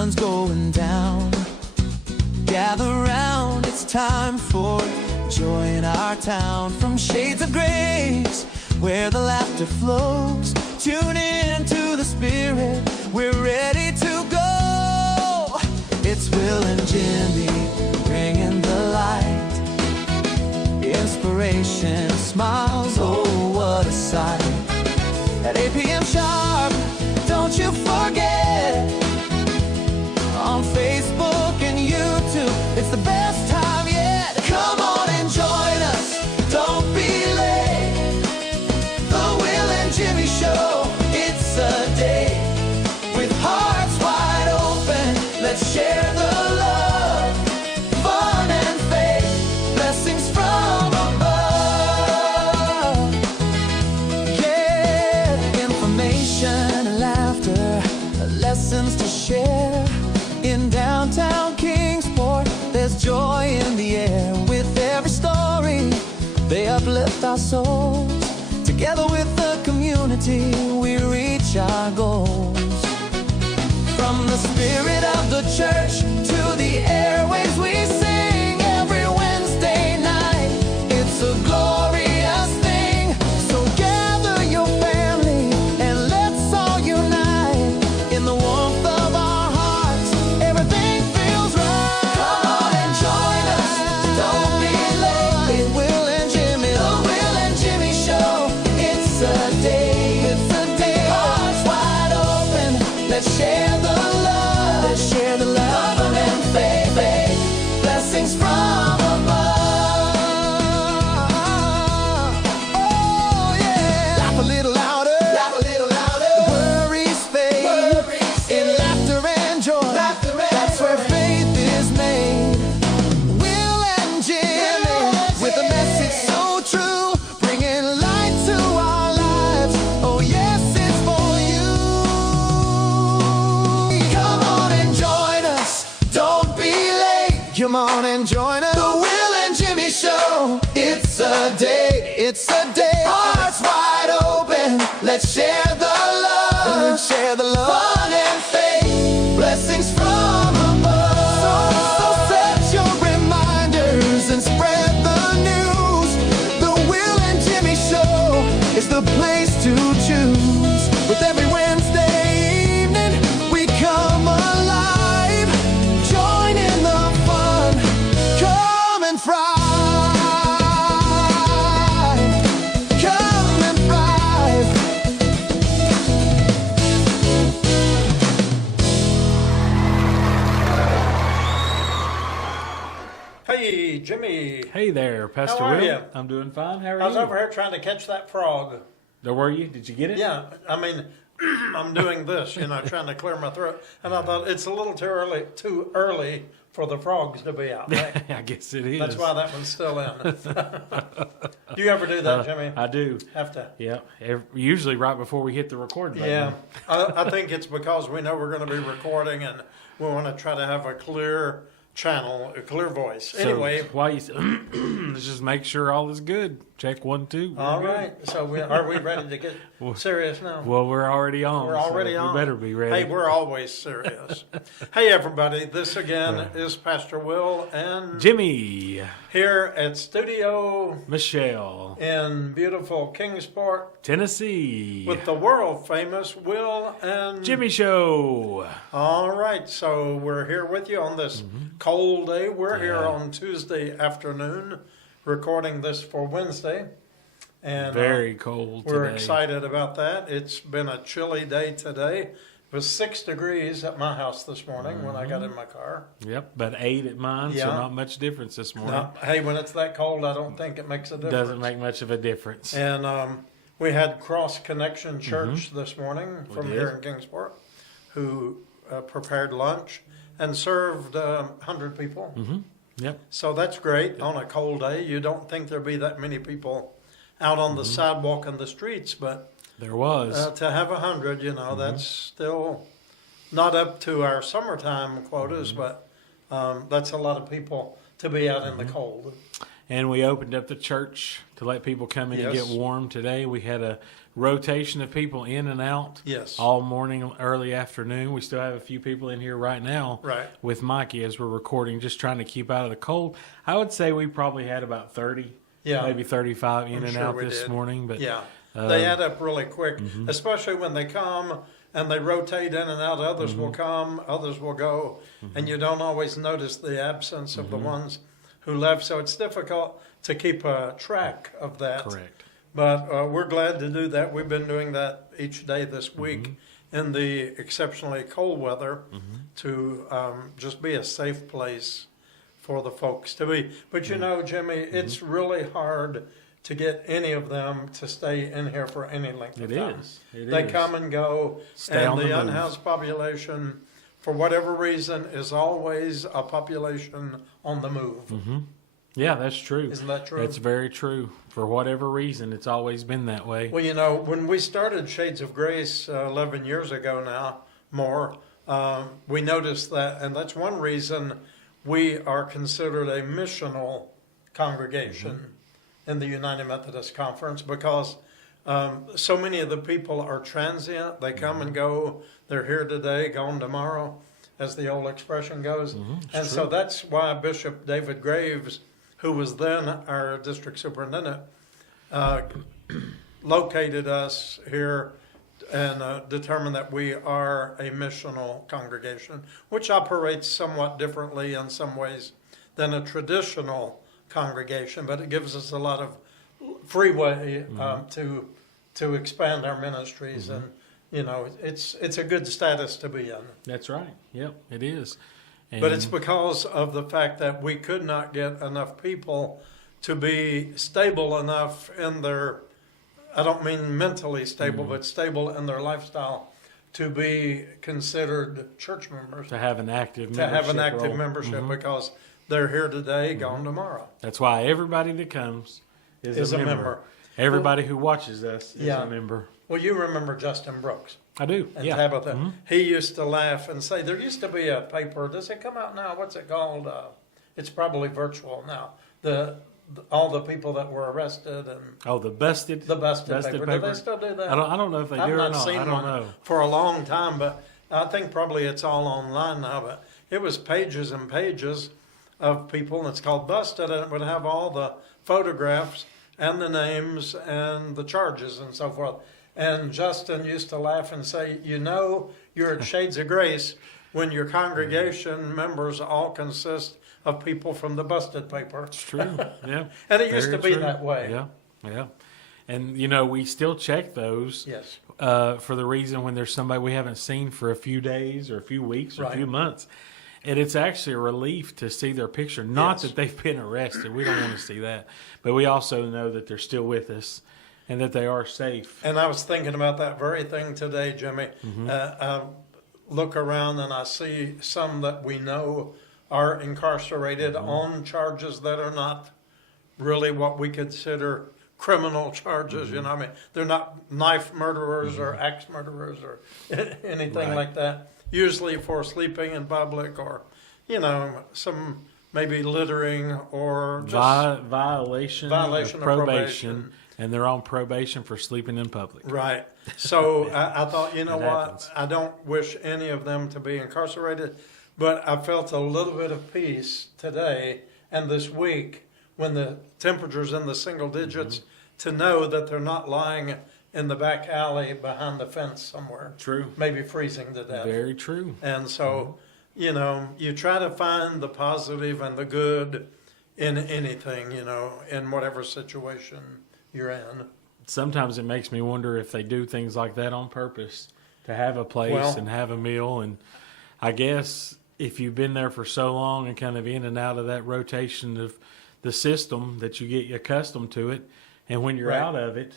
sun's going down. Gather round, it's time for joy in our town. From shades of grace, where the laughter flows, tune in to the Spirit, we're ready to go. It's Will and Jimmy bringing the light, inspiration, smiles, oh what a sight. At 8 p.m. sharp, don't you forget, on Facebook and YouTube, it's the best time yet. Come on and join us, don't be late. The Will and Jimmy Show, it's a day. With hearts wide open, let's share the love, fun and faith, blessings from above. Yeah, information and laughter, lessons to share. In Downtown Kingsport, there's joy in the air. With every story, they uplift our souls. Together with the community, we reach our goals. From the spirit of the church to the airwaves, we sing every Wednesday night. It's a glorious thing. So gather your family and let's all unite in the warmth of our hearts. Everything feels right. Come on and join us, don't be late. Will and Jimmy, the Will and Jimmy Show. It's a day, it's a day. Hearts wide open, let's share the love, let's share the love and faith, blessings from above. Oh yeah, laugh a little louder, laugh a little louder. Worries fade, in laughter and joy. That's where faith is made. Will and Jimmy, with a message so true, bringing light to our lives. Oh yes, it's for you. Come on and join us, don't be late. Come on and join us, the Will and Jimmy Show. It's a day, it's a day. Hearts wide open, let's share the love, let's share the love, fun and faith, blessings from above. So set your reminders and spread the news. The Will and Jimmy Show is the place to choose. With every Wednesday evening, we come alive. Join in the fun, come and fry. Come and fry. Hey, Jimmy. Hey there, Pastor How are Will. you? I'm doing fine. How are I was you? over here trying to catch that frog. There were you? Did you get it? Yeah, I mean, I'm doing this, trying to clear my throat, and I thought it's a little too early for the frogs to be out. Right? I guess it is. That's why that one's still in. Do you ever do that, Jimmy? I do. Have to. Yeah. Usually right before we hit the record button. Yeah, I think it's because we know we're going to be recording, and we want to try to have a clear channel, a clear voice. So Anyway, while you let's just make sure all is good. Check 1, 2. We're all good. right. So are we ready to get serious now? Well, we're already on. We're already so on. We better be ready. Hey, we're always serious. Hey, everybody. This again is Pastor Will and Jimmy, here at Studio Michelle, in beautiful Kingsport Tennessee, with the world famous Will and Jimmy Show. All right. So we're here with you on this cold day. We're here on Tuesday afternoon recording this for Wednesday. And Very cold we're today. excited about that. It's been a chilly day today. It was 6 degrees at my house this morning when I got in my car. Yep, but 8 at mine, so Yeah. not much difference this morning. No, hey, when it's that cold, I don't think it makes a difference. Doesn't make much of a difference. And we had Cross Connection Church this morning from did. here in Kingsport, who prepared lunch and served 100 people. Yep. So that's great on a cold day. You don't think there'd be that many people out on the sidewalk and the streets, but There was. to have 100, that's still not up to our summertime quotas, but that's a lot of people to be out in the cold. And we opened up the church to let people come in and get Yes. warm today. We had a rotation of people in and out Yes. all morning, early afternoon. We still have a few people in here right now Right. with Mikey as we're recording, just trying to keep out of the cold. I would say we probably had about 30, Yeah. maybe 35 in I'm and sure out we this did. morning. But Yeah. They add up really quick, Mm-hmm. especially when they come and they rotate in and out. Others Mm-hmm. will come, others will go, and you don't always notice the absence of the Mm-hmm. ones who left. So it's difficult to keep a track of that. correct. But we're glad to do that. We've been doing that each day this week Mm-hmm. in the exceptionally cold weather to just be a safe place for the folks to be. But Mm-hmm. you know, Jimmy, it's really hard to get any of them to stay in here for any length of It time. is. It They is. come and go, Stay and on the the move. unhoused population, for whatever reason, is always a population on the move. Yeah, that's true. Isn't that true? That's very true. For whatever reason, it's always been that way. Well, you know, when we started Shades of Grace 11 years ago now, more, we noticed that, and that's one reason we are considered a missional congregation in the United Methodist Conference, because so many of the people are transient. They come and go. They're here today, gone tomorrow, as the old expression goes. And so that's why Bishop David Graves, who was then our district superintendent, located us here and determined that we are a missional congregation, which operates somewhat differently in some ways than a traditional congregation, but it gives us a lot of freeway to expand our ministries, and you know, it's a good status to be in. That's right. Yep, it is. But it's because of the fact that we could not get enough people to be stable enough in their, I don't mean mentally stable, but stable in their lifestyle to be considered church members, to have an active to have an membership active role. membership, because they're here today, gone tomorrow. That's why everybody that comes is a member. Everybody who watches us is Yeah. a member. Well, you remember Justin Brooks I do. and Yeah. Tabitha. He used to laugh and say, there used to be a paper, does it come out now? What's it called? It's probably virtual now. All the people that were arrested and Oh, the busted. the busted Busted paper. Do they still do that? I don't know if they I've do or not not. seen I don't one know. for a long time, but I think probably it's all online now. But it was pages and pages of people, and it's called Busted, and it would have all the photographs and the names and the charges and so forth. And Justin used to laugh and say, you know, you're at Shades of Grace when your congregation members all consist of people from the Busted paper. It's true. Yeah. And it used Very to be true. that way. Yeah. Yeah. And, you know, we still check those Yes. for the reason when there's somebody we haven't seen for a few days or a few weeks or Right. a few months. And it's actually a relief to see their picture. Not Yes. that they've been arrested. We don't want to see that. But we also know that they're still with us and that they are safe. And I was thinking about that very thing today, Jimmy. I look around and I see some that we know are incarcerated on charges that are not really what we consider criminal charges. You know what I mean? They're not knife murderers or axe murderers or anything Right. like that. Usually for sleeping in public or, you know, some maybe littering or just Violation violation of of probation. probation. And they're on probation for sleeping in public. right. So I thought, you know It what? happens. I don't wish any of them to be incarcerated, but I felt a little bit of peace today and this week when the temperature's in the single digits to know that they're not lying in the back alley behind the fence somewhere, True. maybe freezing to death. Very true. And so, you know, you try to find the positive and the good in anything, you know, in whatever situation you're in. Sometimes it makes me wonder if they do things like that on purpose to have a place Well- and have a meal. And I guess if you've been there for so long and kind of in and out of that rotation of the system that you get accustomed to it, and when you're Right. out of it,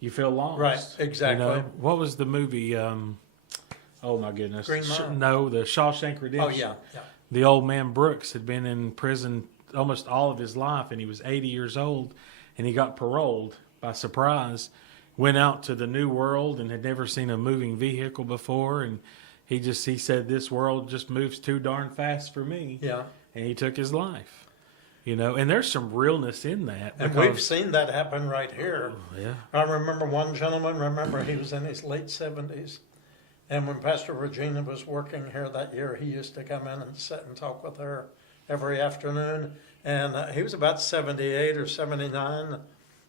you feel lost. Right, exactly. You know, what was the movie? Oh my goodness! Green Mile. No, the Shawshank Redemption. Oh, yeah, yeah. The old man Brooks had been in prison almost all of his life, and he was 80 years old, and he got paroled by surprise. Went out to the new world and had never seen a moving vehicle before, and he said, "This world just moves too darn fast for me." Yeah. And he took his life. You know, and there's some realness in that. And we've seen that happen right here. Yeah. I remember one gentleman, he was in his late 70s. And when Pastor Regina was working here that year, he used to come in and sit and talk with her every afternoon. And he was about 78 or 79.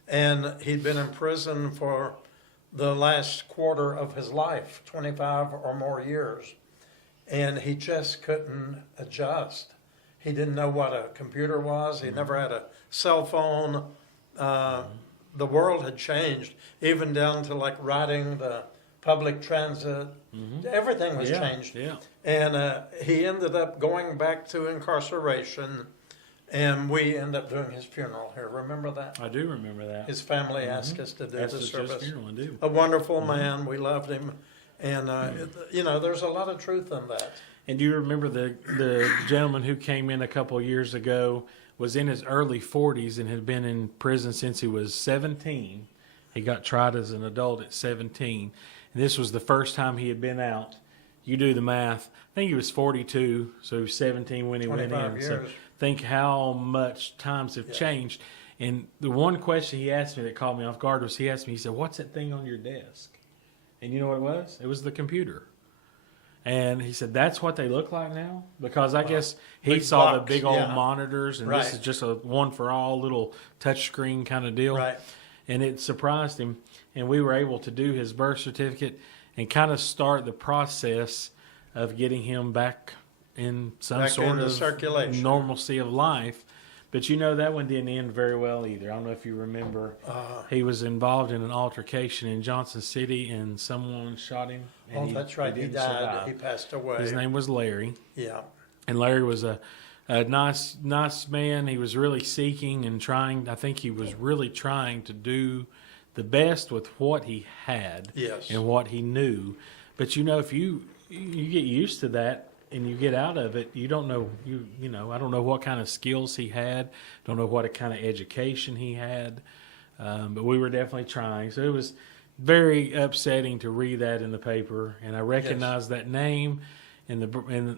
And he'd been in prison for the last quarter of his life, 25 or more years. And he just couldn't adjust. He didn't know what a computer was. He never had a cell phone. The world had changed, even down to like riding the public transit. Everything was changed. Yeah. And he ended up going back to incarceration, and we ended up doing his funeral here. Remember that? I do remember that. His family asked us to do That's the his service. funeral, I do. A wonderful man. We loved him. And, there's a lot of truth in that. And do you remember the gentleman who came in a couple of years ago, was in his early 40s and had been in prison since he was 17. He got tried as an adult at 17. And this was the first time he had been out. You do the math. I think he was 42, so he was 17 when he went in. 25 So years. think how much times have changed. And the one question he asked me that caught me off guard was he said, "What's that thing on your desk?" And you know what it was? It was the computer. And he said, "That's what they look like now?" Because I guess he Big saw box, the big old yeah. monitors, and Right. this is just a one-for-all little touchscreen kind of deal. Right. And it surprised him. And we were able to do his birth certificate and kind of start the process of getting him back in some Back sort into of circulation. normalcy of life. But you know, that one didn't end very well either. I don't know if you remember. He was involved in an altercation in Johnson City, and someone shot him. And That's right. He didn't died. survive. He passed away. His name was Larry. Yeah. And Larry was a nice man. He was really seeking and trying. I think he was really trying to do the best with what he had Yes. and what he knew. But you know, if you get used to that and you get out of it, you don't know. I don't know what kind of skills he had. Don't know what kind of education he had. But we were definitely trying. So it was very upsetting to read that in the paper, and I recognized that name, and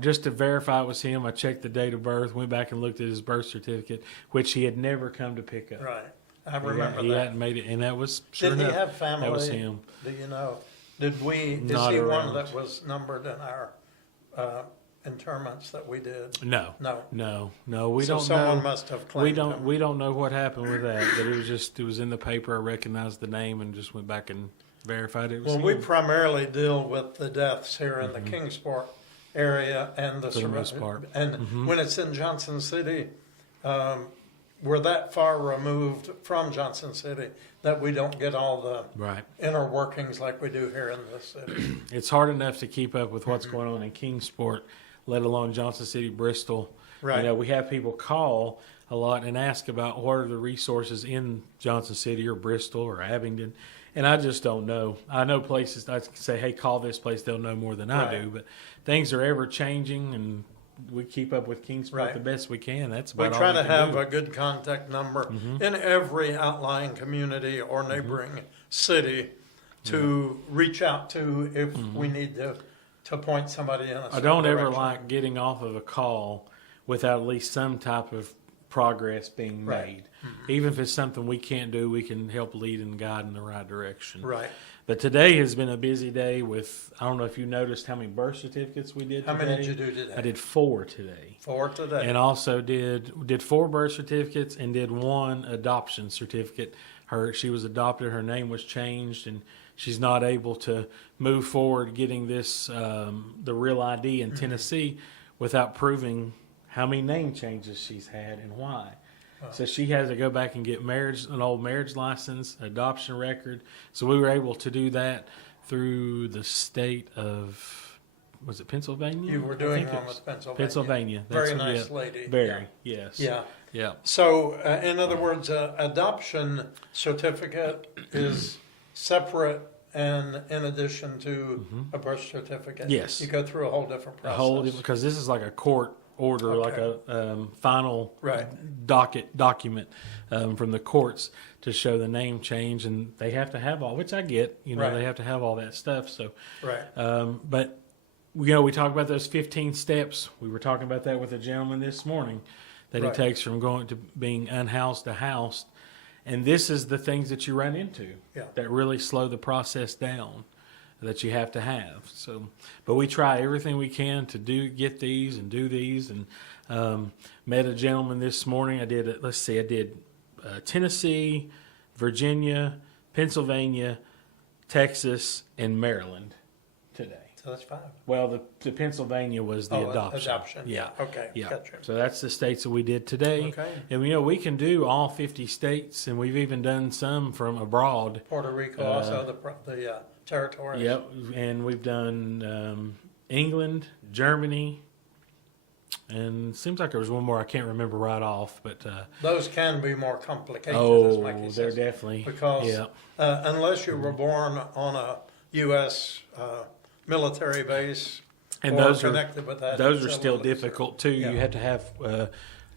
just to verify it was him, I checked the date of birth, went back and looked at his birth certificate, which he had never come to pick up. Right. I remember He that. hadn't made it, and that was sure Did he enough, have family? that was him. Do you know? Is Not he around. one that was numbered in our interments that we did? No, No. we So don't someone know. must have claimed him. We don't know what happened with that, but it was in the paper. I recognized the name and just went back and verified it was Well, him. we primarily deal with the deaths here in the Kingsport area and the For the most part. And when it's in Johnson City, we're that far removed from Johnson City that we don't get all the Right. inner workings like we do here in this city. It's hard enough to keep up with what's going on in Kingsport, let alone Johnson City, Bristol. Right. You know, we have people call a lot and ask about what are the resources in Johnson City or Bristol or Abingdon, and I just don't know. I know places I can say, "Hey, call this place." They'll know more than I Right. do, but things are ever changing, and we keep up with Kingsport Right. the best we can. That's We about try all we to can have do. a good contact number in every outlying community or neighboring city to reach out to if we need to point somebody in a I certain don't ever direction. like getting off of a call without at least some type of progress being Right. made. Even if it's something we can't do, we can help lead and guide in the right direction. Right. But today has been a busy day with, I don't know if you noticed how many birth certificates we did How today. many did you do today? I did 4 today. 4 today. And also did 4 birth certificates and did 1 adoption certificate. She was adopted, her name was changed, and she's not able to move forward getting this the real ID in Tennessee without proving how many name changes she's had and why. So she has to go back and get an old marriage license, adoption record. So we were able to do that through the state of, was it Pennsylvania? You were I doing think one it was with Pennsylvania. Pennsylvania. Very what- nice yeah, lady. Very, yes. Yeah. Yeah. So, in other words, adoption certificate is separate and in addition to a birth certificate. Yes. You go through a whole different A process. whole, because this is like a court order, like Okay. a final Right. document from the courts to show the name change, and they have to have all, which I get, Right. they have to have all that stuff. So, Right. but we talk about those 15 steps. We were talking about that with a gentleman this morning. that Right. it takes from going to being unhoused to housed. And this is the things that you run into Yeah. that really slow the process down that you have to have. So, but we try everything we can to get these and do these. And met a gentleman this morning. I did Tennessee, Virginia, Pennsylvania, Texas, and Maryland today. So that's 5. Well, the Pennsylvania was the adoption. Yeah. Okay. Yeah. Gotcha. So that's the states that we did today. Okay. And we can do all 50 states, and we've even done some from abroad. Puerto Rico, also the territories. Yep. And we've done England, Germany, and it seems like there was one more I can't remember right off, but Those can be more complicated, as oh, Mikey they're says. definitely Because unless you were born on a U.S. Military base and or those connected with that, those it's are a still little difficult too. Yeah. You have to have a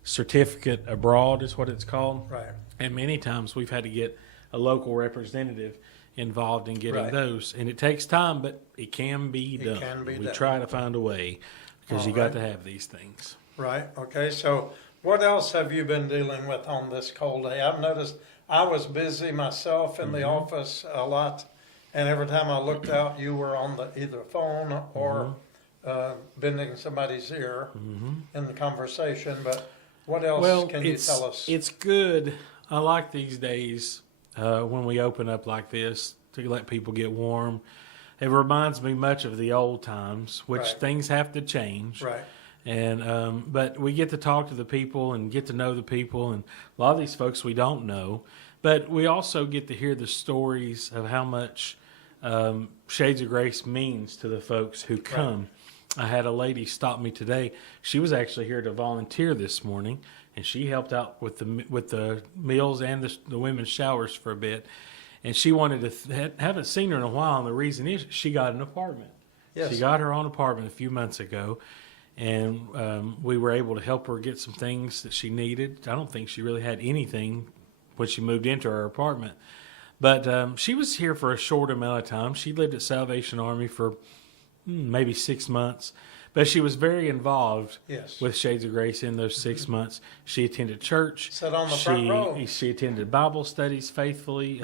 certificate abroad, is what it's called. Right. And many times we've had to get a local representative involved in getting Right. those, and it takes time, but it can be done. can be we done. try to find a way because All you got right. to have these things. Right. Okay. So, what else have you been dealing with on this cold day? I've noticed I was busy myself in the Mm-hmm. office a lot, and every time I looked out, you were on the either phone or Mm-hmm. bending somebody's ear in the conversation. But what else Well, can you tell us? it's good. I like these days when we open up like this to let people get warm. It reminds me much of the old times, which Right. things have to change. Right. And but we get to talk to the people and get to know the people, and a lot of these folks we don't know. But we also get to hear the stories of how much Shades of Grace means to the folks who come. I had a lady stop me today. She was actually here to volunteer this morning, and she helped out with the meals and the women's showers for a bit. And she wanted to haven't seen her in a while, and the reason is she got an apartment. Yes. She got her own apartment a few months ago, and we were able to help her get some things that she needed. I don't think she really had anything when she moved into her apartment. But she was here for a short amount of time. She lived at Salvation Army for maybe 6 months. But she was very involved Yes. with Shades of Grace in those 6 months. She attended church. Sat on the front row. She attended Bible studies faithfully.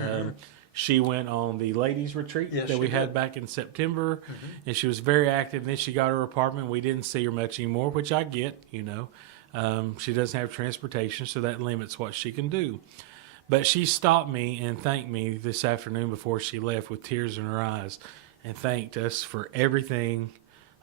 She went on the ladies' retreat Yes, that we she had did. back in September, and she was very active. And then she got her apartment. We didn't see her much anymore, which I get, She doesn't have transportation, so that limits what she can do. But she stopped me and thanked me this afternoon before she left with tears in her eyes and thanked us for everything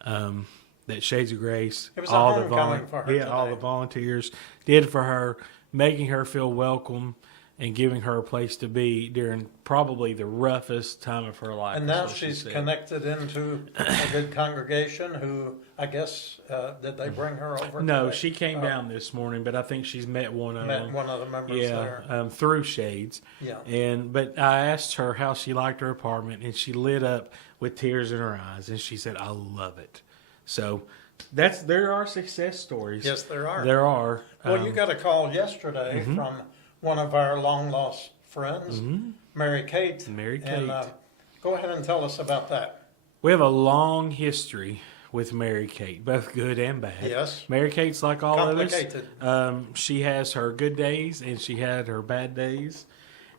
that Shades of Grace, It was a homecoming for her all today. the volunteers did for her, making her feel welcome and giving her a place to be during probably the roughest time of her life. And is now what she she's said. connected into a good congregation who, I guess, did they bring her over? No, today? she came down this morning, but I think she's met one of Met them. one of the members there. Through Shades. Yeah. But I asked her how she liked her apartment, and she lit up with tears in her eyes, and she said, "I love it." So there are success stories. Yes, there are. There are. Well, you got a call yesterday Mm-hmm. from one of our long lost friends, Mary Kate. Mary And, Kate. go ahead and tell us about that. We have a long history with Mary Kate, both good and bad. Yes. Mary Kate's like all of us. Complicated. She has her good days and she had her bad days.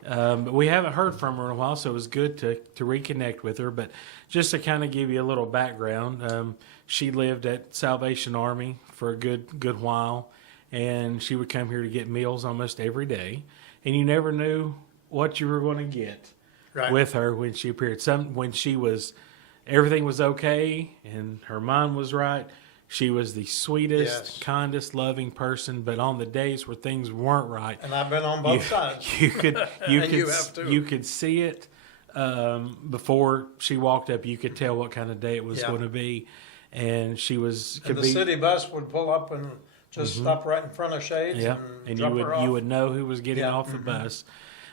But we haven't heard from her in a while, so it was good to reconnect with her. But just to kind of give you a little background, she lived at Salvation Army for a good while, and she would come here to get meals almost every day. And you never knew what you were going to get Right. with her when she appeared. When everything was okay and her mind was right, she was the sweetest, Yes. kindest, loving person. But on the days where things weren't right, And I've been on both sides. you could And you have too. you could see it before she walked up. You could tell what kind of day it was Yeah. going to be, and she was And the city bus would pull up and just stop right in front of Shades yeah, and and drop her off. you would know who was getting Yeah. off the bus.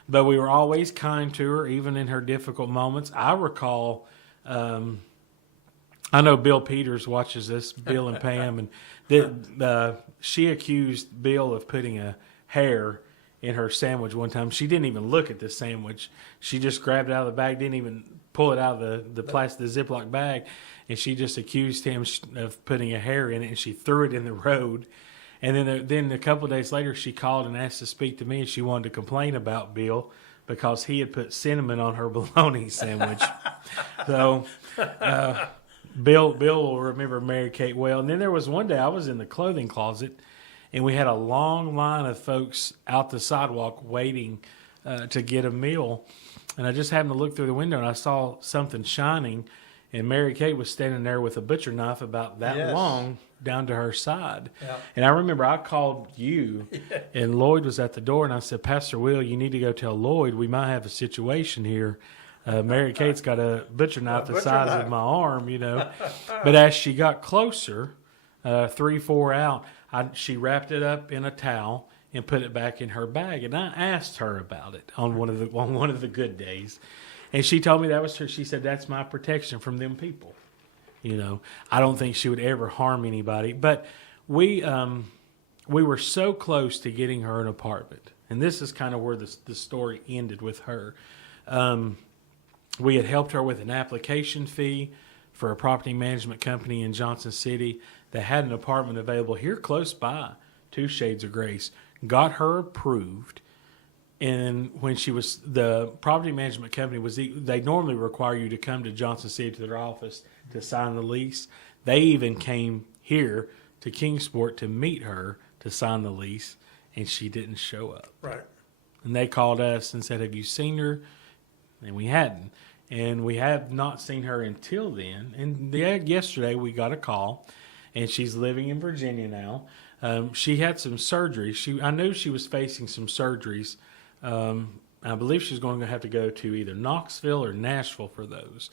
But we were always kind to her, even in her difficult moments. I recall. I know Bill Peters watches this, Bill and Pam, and she accused Bill of putting a hair in her sandwich one time. She didn't even look at the sandwich. She just grabbed it out of the bag, didn't even pull it out of the plastic Ziploc bag, and she just accused him of putting a hair in it, and she threw it in the road. And then a couple of days later, she called and asked to speak to me, and she wanted to complain about Bill because he had put cinnamon on her bologna sandwich. So Bill will remember Mary Kate well. And then there was one day I was in the clothing closet, and we had a long line of folks out the sidewalk waiting to get a meal. And I just happened to look through the window, and I saw something shining, and Mary Kate was standing there with a butcher knife about that long down to her side. Yeah. And I remember I called you, and Lloyd was at the door, and I said, Pastor Will, you need to go tell Lloyd we might have a situation here. Mary Kate's got a butcher knife the size of my arm, you know. But as she got closer, 3-4 out, she wrapped it up in a towel and put it back in her bag. And I asked her about it on one of the good days. And she told me that was her. She said, that's my protection from them people. You know, I don't think she would ever harm anybody. But we were so close to getting her an apartment. And this is kind of where the story ended with her. We had helped her with an application fee for a property management company in Johnson City that had an apartment available here close by, 2 Shades of Grace. Got her approved. And when the property management company they normally require you to come to Johnson City to their office to sign the lease. They even came here to Kingsport to meet her to sign the lease, and she didn't show up. Right. And they called us and said, have you seen her? And we hadn't. And we have not seen her until then. And yesterday we got a call, and she's living in Virginia now. She had some surgery. I knew she was facing some surgeries. I believe she's going to have to go to either Knoxville or Nashville for those.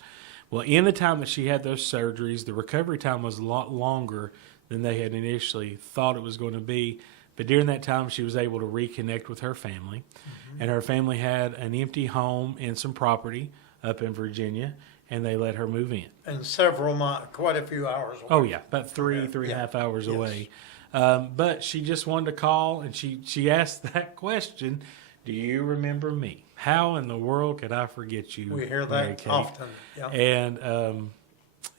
Well, in the time that she had those surgeries, the recovery time was a lot longer than they had initially thought it was going to be. But during that time, she was able to reconnect with her family. Mm-hmm. And her family had an empty home and some property up in Virginia, and they let her move in. And quite a few hours away. Oh, yeah, about three and a half hours away. But she just wanted to call, and she asked that question, do you remember me? How in the world could I forget you? We hear that often. Yeah. And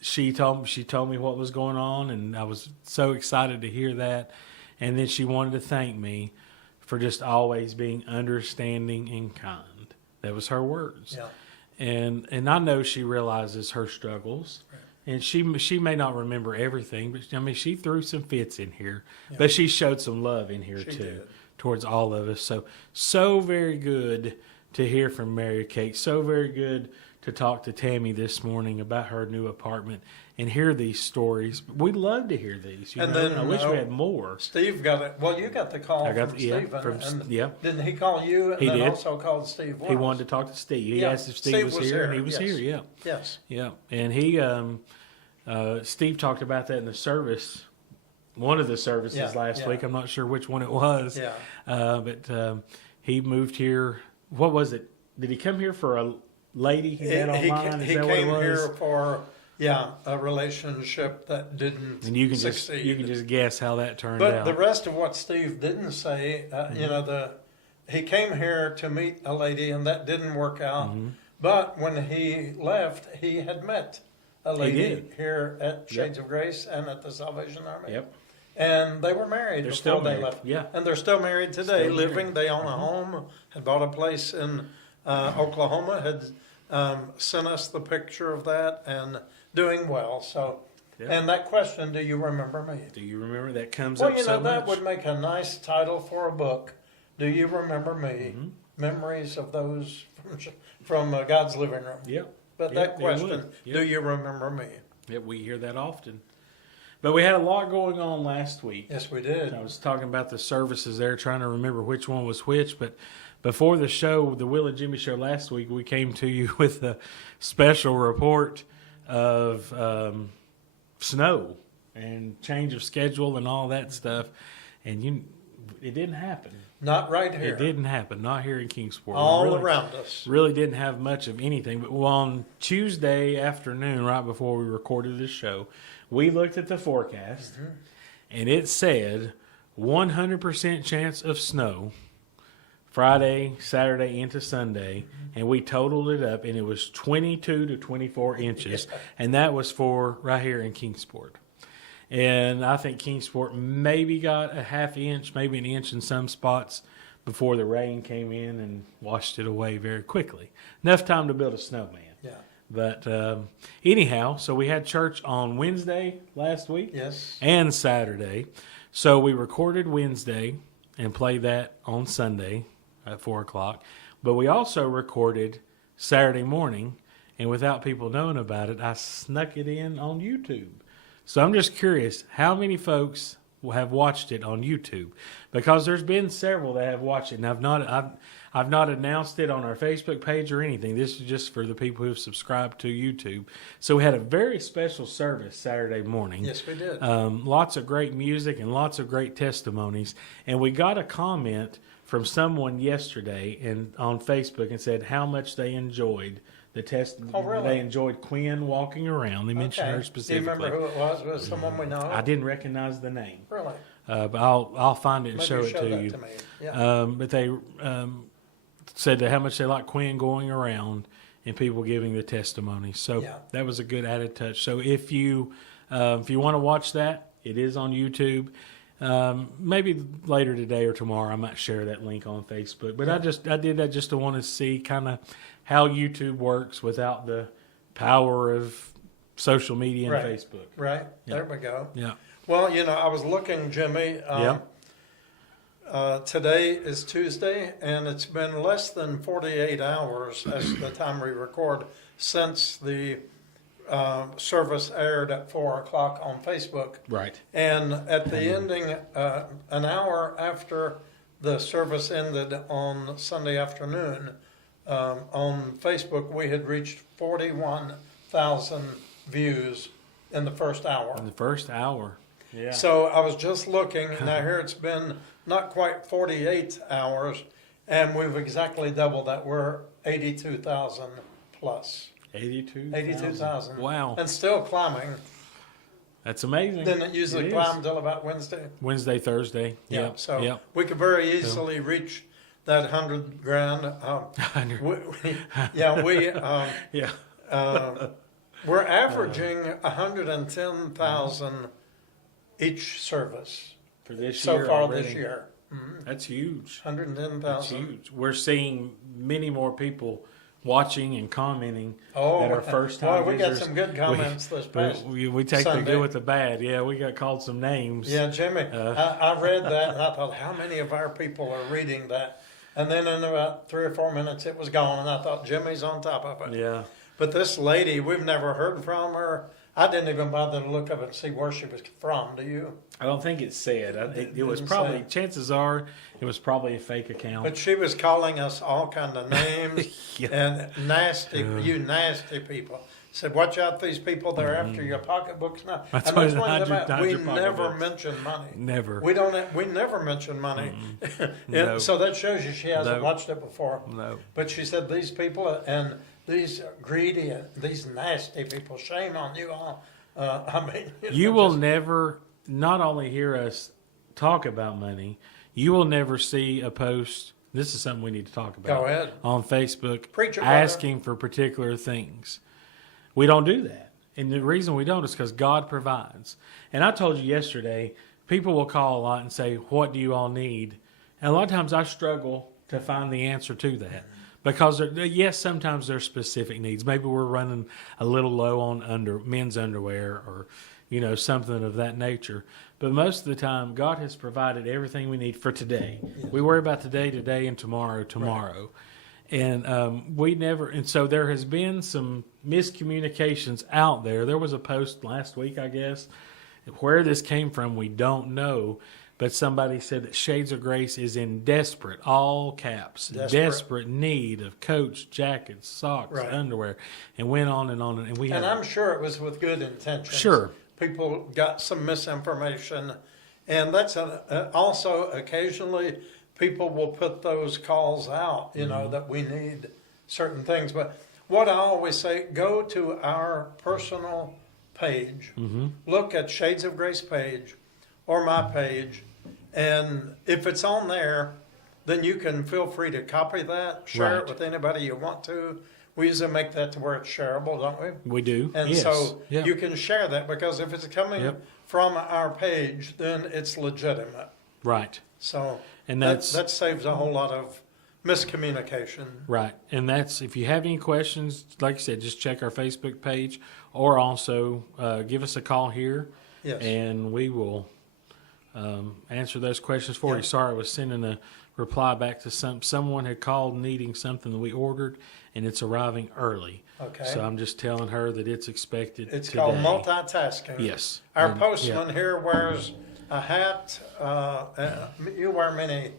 she told me what was going on, and I was so excited to hear that. And then she wanted to thank me for just always being understanding and kind. That was her words. Yeah. And I know she realizes her struggles. Right. And she may not remember everything, but I mean, she threw some fits in here. Yeah. But she showed some love in here, too, did. Towards all of us. So very good to hear from Mary Kate. So very good to talk to Tammy this morning about her new apartment and hear these stories. We'd love to hear these. Then I wish we had more. Steve got it. Well, you got the call from Steve. Didn't he call you? And he then did. Also called Steve Wells. He wanted to talk to Steve. He asked if Steve was here, and he was here. Yeah. Yes. Yeah. And he, Steve talked about that in the service. One of the services last week. I'm not sure which one it was. Yeah. But he moved here. What was it? Did he come here for a lady he met online? He came here for a relationship that didn't and you can succeed. You can just guess how that turned out. But the rest of what Steve didn't say, he came here to meet a lady and that didn't work out. Mm-hmm. But when he left, he had met a lady here at Shades of Grace and at the Salvation Army. Yep. And they were married before they left. Yeah. And they're still married today, living. They own a home, had bought a place in Oklahoma, had sent us the picture of that, and doing well. So, and that question, do you remember me? Do you remember? That comes up so much. That would make a nice title for a book. Do you remember me? Mm-hmm. Memories of those from God's living room. Yep. But that question, do you remember me? Yeah, we hear that often. But we had a lot going on last week. Yes, we did. I was talking about the services there, trying to remember which one was which. But before the show, the Will and Jimmy show last week, we came to you with a special report of snow and change of schedule and all that stuff. And it didn't happen. Not right here. It didn't happen. Not here in Kingsport. All around us. Really didn't have much of anything. But on Tuesday afternoon, right before we recorded this show, we looked at the forecast, and it said 100% chance of snow Friday, Saturday, into Sunday, and we totaled it up, and it was 22 to 24 inches, and that was for right here in Kingsport. And I think Kingsport maybe got a half inch, maybe an inch in some spots before the rain came in and washed it away very quickly. Enough time to build a snowman. Yeah. But anyhow, so we had church on Wednesday last week. Yes. And Saturday. So we recorded Wednesday and played that on Sunday at 4 o'clock. But we also recorded Saturday morning, and without people knowing about it, I snuck it in on YouTube. So I'm just curious, how many folks have watched it on YouTube? Because there's been several that have watched it, and I've not announced it on our Facebook page or anything. This is just for the people who have subscribed to YouTube. So we had a very special service Saturday morning. Yes, we did. Lots of great music and lots of great testimonies. And we got a comment from someone yesterday on Facebook and said how much they enjoyed the test. Oh, really? They enjoyed Quinn walking around. They mentioned her Do you specifically. remember who it was? Was it someone we know? I didn't recognize the name. Really? But I'll find it and Maybe show it to that you. to me. Yeah. But they said that how much they like Quinn going around and people giving the testimony. So Yeah. that was a good added touch. So if you want to watch that, it is on YouTube. Maybe later today or tomorrow I might share that link on Facebook. But I did that just to want to see kind of how YouTube works without the power of social media and Right. Facebook. Right. There we go. Yeah. Well, I was looking, Jimmy. Today is Tuesday, and it's been less than 48 hours as the time we record since the service aired at 4 o'clock on Facebook. Right. And at the ending, an hour after the service ended on Sunday afternoon, on Facebook, we had reached 41,000 views in the first hour. In the first hour. Yeah. So I was just looking, now here it's been not quite 48 hours, and we've exactly doubled that. We're 82,000 plus. 82,000. Wow. And still climbing. That's amazing. Didn't it usually climb until about Wednesday? Wednesday, Thursday. Yeah. Yep. So Yep. we could very easily reach that 100 grand. Yeah. We're averaging 110,000 each service For this so year far already. this year. That's huge. 110,000. That's huge. We're seeing many more people watching and commenting that are first time boy, we got visitors. some good comments this past We take Sunday. the good with the bad. Yeah, we got called some names. Yeah, Jimmy, I read that and I thought, how many of our people are reading that? And then in about 3 or 4 minutes, it was gone, and I thought, Jimmy's on top of it. Yeah. But this lady, we've never heard from her. I didn't even bother to look up and see where she was from. Do you? I don't think it said. It was didn't probably, say. chances are, it was probably a fake account. But she was calling us all kind of names Yeah. and nasty, you nasty people. Said, watch out, these people, they're after your pocketbooks now. That's And why that's one hide of your- them, hide we your never pocketbooks. mention money. Never. We never mention money. No. So that shows you she hasn't No. watched it before. No. But she said, these people and these greedy and these nasty people, shame on you all. I mean, You will never, not only hear us talk about money, you will never see a post. This is something we need to talk about. Go ahead. On Facebook, Preach it, brother. asking for particular things. We don't do that. And the reason we don't is because God provides. And I told you yesterday, people will call a lot and say, what do you all need? And a lot of times I struggle to find the answer to that. Because, yes, sometimes there's specific needs. Maybe we're running a little low on men's underwear or, something of that nature. But most of the time, God has provided everything we need for today. Yes. We worry about today, and tomorrow. Right. And we never, and so there has been some miscommunications out there. There was a post last week, I guess, where this came from, we don't know. But somebody said that Shades of Grace is in desperate, all caps, desperate need of coats, jackets, socks, underwear, and went on and on. And I'm sure it was with good intentions. Sure. People got some misinformation. And that's also occasionally people will put those calls out, that we need certain things. But what I always say, go to our personal page, look at Shades of Grace page, or my page, and if it's on there, then you can feel free to copy that, share it with anybody you want to. We usually make that to where it's shareable, don't we? We do. And so you can share that, because if it's coming from our page, then it's legitimate. Right. So And that that's saves a whole lot of miscommunication. right. And that's, if you have any questions, like I said, just check our Facebook page, or also give us a call here, Yes. and we will answer those questions for Yeah. you. Sorry, I was sending a reply back to someone had called needing something that we ordered, and it's arriving early. Okay. So I'm just telling her that it's expected It's today. called multitasking. Yes. Our And- postman here wears a hat. You wear many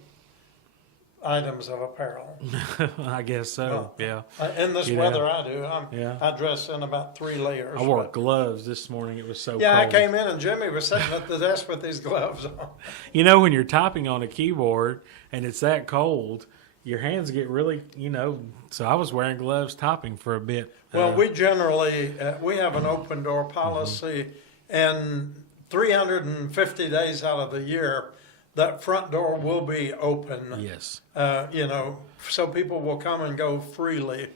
items of apparel. I guess so. Yeah. In this You weather, know. I do. Yeah. I dress in about 3 layers. I wore but- gloves this morning. It was so Yeah, cold. I came in and Jimmy was sitting at the desk with these gloves on. You know, when you're typing on a keyboard and it's that cold, your hands get really, so I was wearing gloves typing for a bit. Well, we generally we have an open door policy, and 350 days out of the year, that front door will be open. Yes. So people will come and go freely,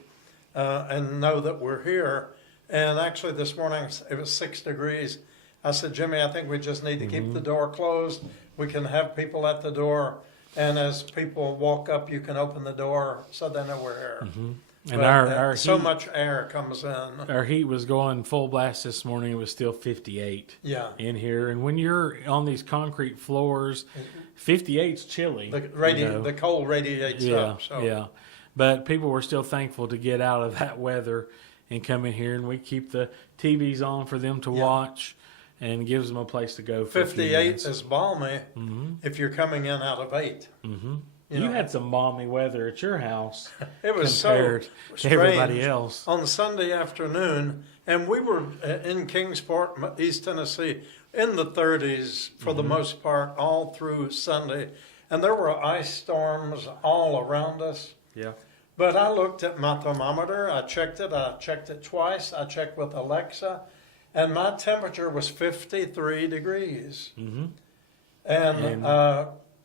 and know that we're here. And actually, this morning it was 6 degrees. I said, Jimmy, I think we just need to keep the door closed. We can have people at the door, and as people walk up, you can open the door so they know we're here. And But, our so heat, much air comes in. our heat was going full blast this morning. It was still 58 Yeah. in here. And when you're on these concrete floors, 58's chilly. The cold radiates Yeah, up. So. yeah. But people were still thankful to get out of that weather and come in here, and we keep the TVs on for them to watch, and gives them a place to go for 58 a few minutes. is balmy if you're coming in out of 8. You had some balmy weather at your house It was compared so to strange. everybody else. On Sunday afternoon, and we were in Kingsport, East Tennessee, in the 30s for the most part, all through Sunday. And there were ice storms all around us. Yeah. But I looked at my thermometer, I checked it twice, I checked with Alexa, and my temperature was 53 degrees. And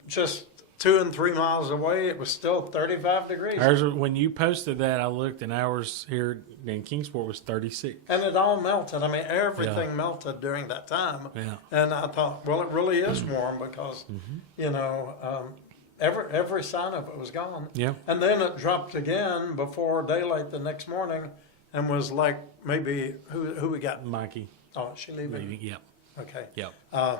just 2 and 3 miles away, it was still 35 degrees. Ours, when you posted that, I looked, and ours here in Kingsport was 36. And it all melted. I mean, everything melted during that time. Yeah. And I thought, well, it really is warm because, every sign of it was gone. Yeah. And then it dropped again before daylight the next morning and was like maybe, who we got? Mikey. Oh, is she leaving? Yep. Okay. Yep. Uh,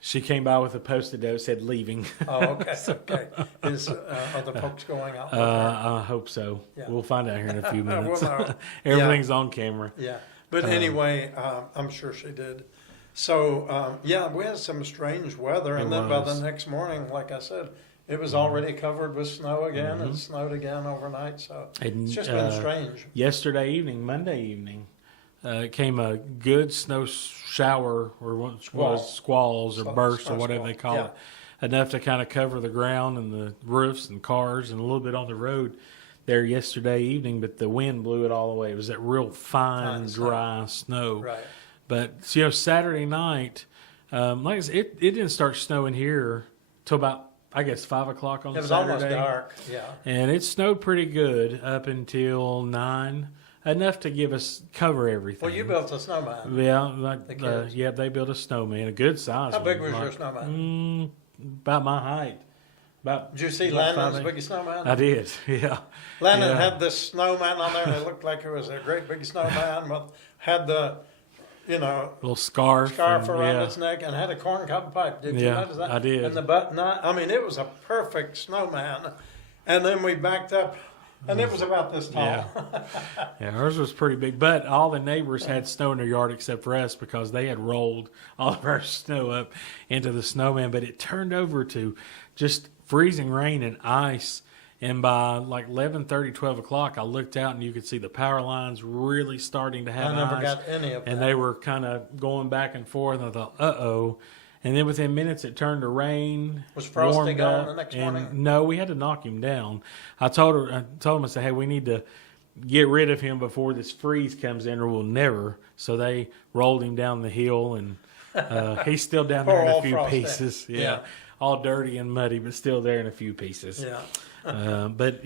She came by with a post-it note that said leaving. oh, okay. Okay. Are the folks going out? I hope so. Yeah. We'll find out here in a few We'll minutes. know. Everything's on camera. Yeah. But anyway, I'm sure she did. So, we had some strange weather. And then by the next morning, like I said, it was already covered with snow again. It snowed again overnight. So And, it's just been strange. Yesterday evening, Monday evening, came a good snow shower, or what was squalls or bursts or whatever they call it, enough to kind of cover the ground and the roofs and cars and a little bit on the road there yesterday evening, but the wind blew it all away. It was that real fine dry snow. Right. But Saturday night, like I said, it didn't start snowing here till about, I guess, 5 o'clock on It was Saturday. almost dark. Yeah. And it snowed pretty good up until 9, enough to give us cover everything. Well, you built a snowman. Yeah, The kids. they built a snowman, a good size. How big one, was your like, snowman? About my height. About. Did you see about Landon's 5'8". biggest snowman? I did. Yeah. Landon Yeah. had this snowman on there, and it looked like it was a great big snowman, but had the, Little scarf. scarf and- around yeah. its neck and had a corncob pipe. Did you Yeah, notice that? I did. And the button, I mean, it was a perfect snowman. And then we backed up, and it was about this tall. Yeah. Yeah, ours was pretty big, but all the neighbors had snow in their yard except for us because they had rolled all of our snow up into the snowman. But it turned over to just freezing rain and ice. And by like 11:30, 12 o'clock, I looked out and you could see the power lines really starting to have I never ice. got any of that. And they were kind of going back and forth. And I thought, uh-oh. And then within minutes, it turned to rain. Was Frosty warmed gone up, the next and morning? No, we had to knock him down. I told him, I said, hey, we need to get rid of him before this freeze comes in, or we'll never. So they rolled him down the hill, and he's still down there in Poor a few Frosty. pieces. Yeah. All dirty and muddy, but still there in a few pieces. Yeah. But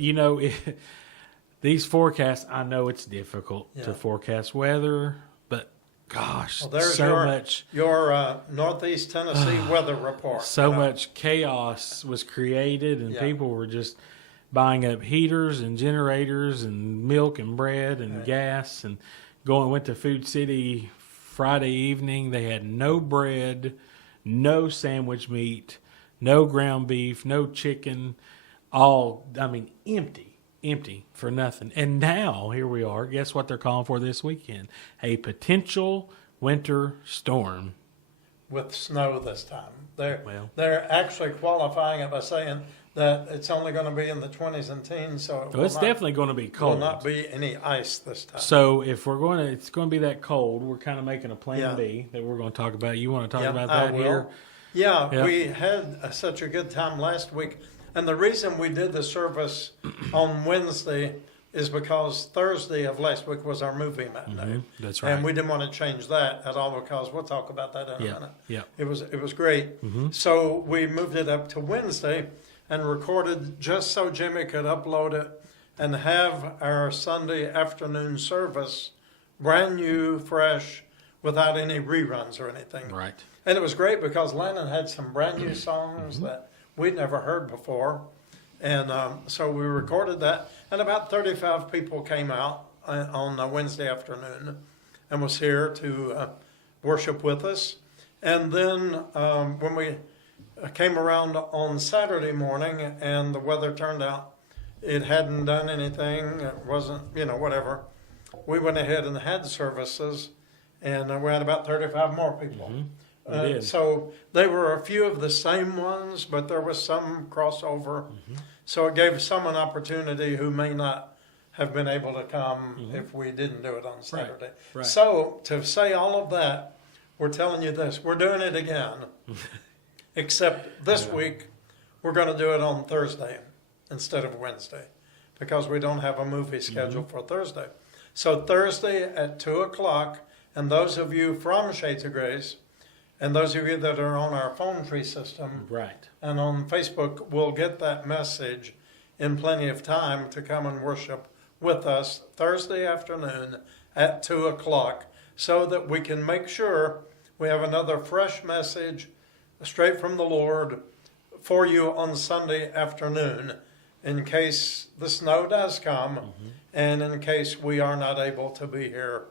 these forecasts, I know it's difficult to forecast weather, but gosh, Well, there's so much. your Northeast Tennessee weather report. So much chaos was created, and Yeah. people were just buying up heaters and generators and milk and bread and gas, and went to Food City Friday evening. They had no bread, no sandwich meat, no ground beef, no chicken, empty for nothing. And now here we are. Guess what they're calling for this weekend? A potential winter storm. With snow this time. Well. They're actually qualifying it by saying that it's only going to be in the 20s and teens, so It's definitely going to be cold. will not be any ice this time. So if it's going to be that cold, we're kind of making a plan Yeah. B that we're going to talk about. You want to talk Yeah, about I that will. here? Yeah, Yeah. we had such a good time last week. And the reason we did the service on Wednesday is because Thursday of last week was our movie matinee. That's right. And we didn't want to change that at all because we'll talk about that in a Yeah, minute. yeah. It was great. So we moved it up to Wednesday and recorded just so Jimmy could upload it and have our Sunday afternoon service brand new, fresh, without any reruns or anything. Right. And it was great because Landon had some brand new songs that we'd never heard before. And so we recorded that. And about 35 people came out on Wednesday afternoon and was here to worship with us. And then when we came around on Saturday morning and the weather turned out, it hadn't done anything. It wasn't, whatever. We went ahead and had services. And we had about 35 more people. We did. So they were a few of the same ones, but there was some crossover. So it gave some an opportunity who may not have been able to come if we didn't do it on Saturday. Right. So to say all of that, we're telling you this. We're doing it again. Except this week, we're going to do it on Thursday instead of Wednesday because we don't have a movie scheduled for Thursday. So Thursday at 2 o'clock, and those of you from Shades of Grace, and those of you that are on our phone tree system Right. and on Facebook will get that message in plenty of time to come and worship with us Thursday afternoon at 2 o'clock so that we can make sure we have another fresh message straight from the Lord for you on Sunday afternoon in case the snow does come and in case we are not able to be here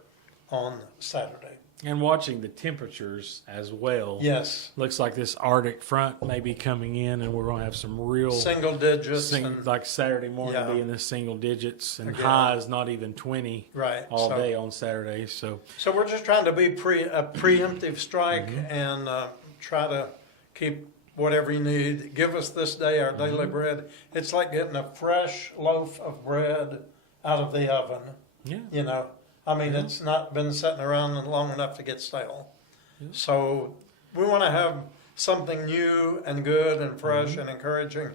on Saturday. And watching the temperatures as well. Yes. Looks like this Arctic front may be coming in, and we're going to have some real Single digits. and, like Saturday morning Yeah. be in the single digits, and Again. highs not even 20 Right, all so- day on Saturday. So So we're just trying to be a preemptive strike and try to keep whatever you need. Give us this day our daily bread. It's like getting a fresh loaf of bread out of the oven. yeah, It's not been sitting around long enough to get stale. So we want to have something new and good and fresh and encouraging.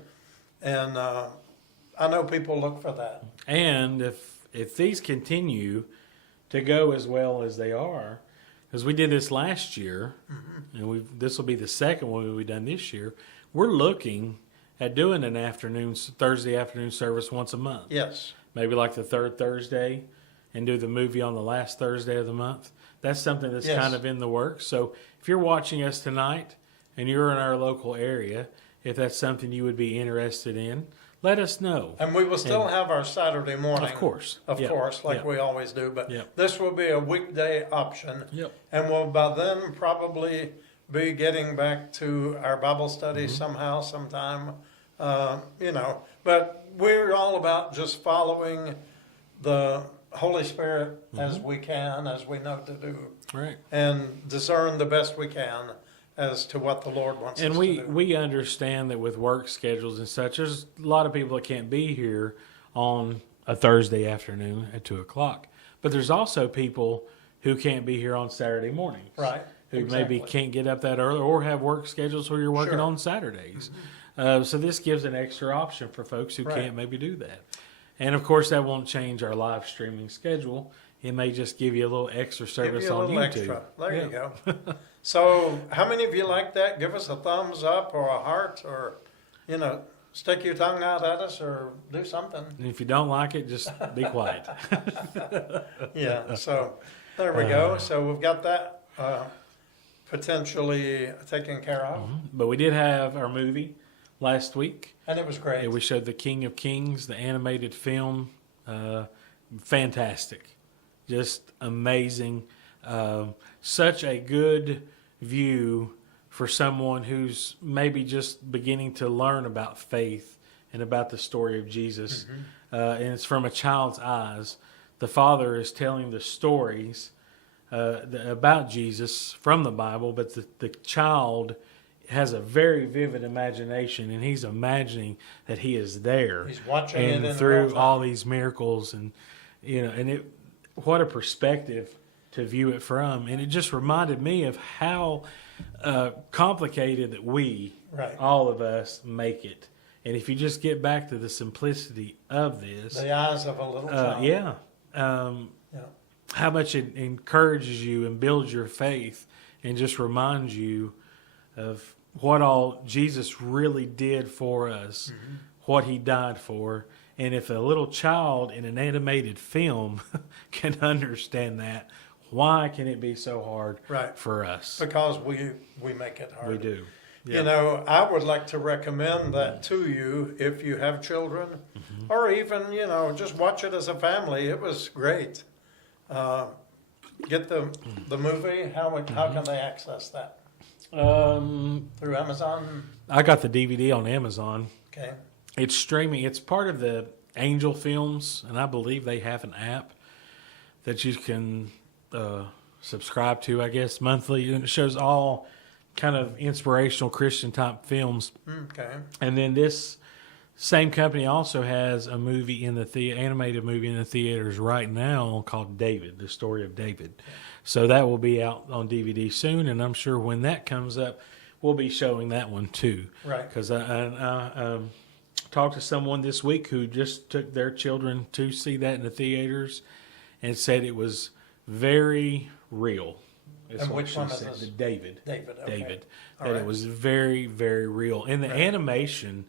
And I know people look for that. And if these continue to go as well as they are, because we did this last year, and this will be the second one we've done this year, we're looking at doing an Thursday afternoon service once a month. Yes. Maybe like the third Thursday, and do the movie on the last Thursday of the month. That's something that's Yes. kind of in the works. So if you're watching us tonight and you're in our local area, if that's something you would be interested in, let us know. And we will still have our Saturday morning. Of course. Of Yep. course, like Yep. we always do. But Yep. this will be a weekday option. Yep. And we'll by then probably be getting back to our Bible study somehow, sometime. But we're all about just following the Holy Spirit as we can, as we know to do. Right. And discern the best we can as to what the Lord wants And us we, to do. we understand that with work schedules and such, there's a lot of people that can't be here on a Thursday afternoon at 2 o'clock. But there's also people who can't be here on Saturday mornings. Right. Who Exactly. maybe can't get up that early or have work schedules where you're working Sure. on Saturdays. So this gives an extra option for folks who Right. can't maybe do that. And of course, that won't change our live streaming schedule. It may just give you a little extra Give service you a on little YouTube. extra. There Yeah. you go. So, how many of you like that? Give us a thumbs up or a heart, or stick your tongue out at us, or do something. And if you don't like it, just be quiet. Yeah. So, There we go. So we've got that potentially taken care of. But we did have our movie last week. And it was great. We showed The King of Kings, the animated film. Fantastic. Just amazing. Such a good view for someone who's maybe just beginning to learn about faith and about the story of Jesus. And it's from a child's eyes. The father is telling the stories about Jesus from the Bible, but the child has a very vivid imagination, and he's imagining that he is there. He's watching it in through real time. all these miracles, and what a perspective to view it from. And it just reminded me of how complicated that we, Right. all of us, make it. And if you just get back to the simplicity of this, The eyes of a little child. yeah, Yeah. how much it encourages you and builds your faith and just reminds you of what all Jesus really did for us, what he died for. And if a little child in an animated film can understand that, why can it be so hard Right. for us? Because we make it hard. We do. You know, I would like to recommend that to you if you have children, or even, just watch it as a family. It was great. Get the movie. How can they access that? Through Amazon? I got the DVD on Amazon. Okay. It's streaming. It's part of the Angel Films, and I believe they have an app that you can subscribe to, I guess, monthly. And it shows all kind of inspirational Christian type films. Okay. And then this same company also has a movie in the animated movie in the theaters right now called David, the story of David. So that will be out on DVD soon, and I'm sure when that comes up, we'll be showing that one too. Right. Because I talked to someone this week who just took their children to see that in the theaters and said it was very real. And which one is said. this? David. David. Okay. David. All That right. it was very, very real. And the animation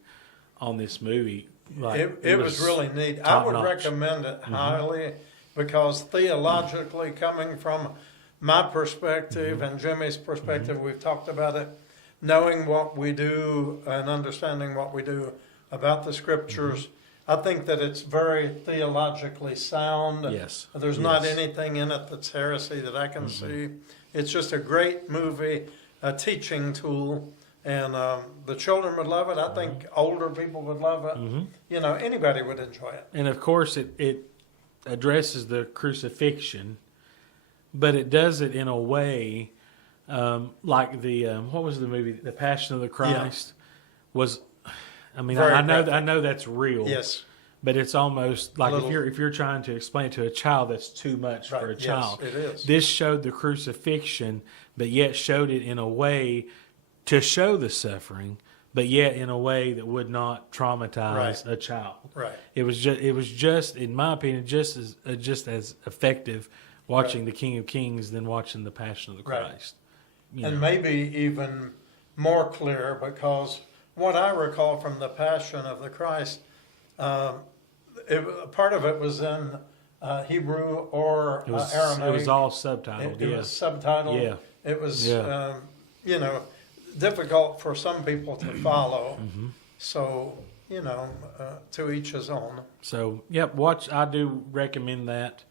on this movie, It was really neat. I top would notch. recommend it highly because theologically, coming from my perspective and Jimmy's perspective, we've talked about it, knowing what we do and understanding what we do about the scriptures. I think that it's very theologically sound. Yes. There's not Yes. anything in it that's heresy that I can see. It's just a great movie, a teaching tool, and the children would love it. I think older people would love it. Anybody would enjoy it. And of course, it addresses the crucifixion, but it does it in a way like the what was the movie? The Passion of the Christ was. I mean, Very I graphic. know that's real. Yes. But it's almost like Little- if you're trying to explain it to a child, that's too much for a Right, yes, child. it is. This showed the crucifixion, but yet showed it in a way to show the suffering, but yet in a way that would not traumatize Right. a child. Right. It was just, in my opinion, just as effective watching Right. the King of Kings than watching the Passion of the Right. Christ. You And know. maybe even more clear, because what I recall from the Passion of the Christ, part of it was in Hebrew or It was, Aramaic. it was all subtitled. It yeah. was subtitled. Yeah. It was, Yeah. difficult for some people to follow. Mm-hmm. So, to each his own. So, yep, I do recommend that.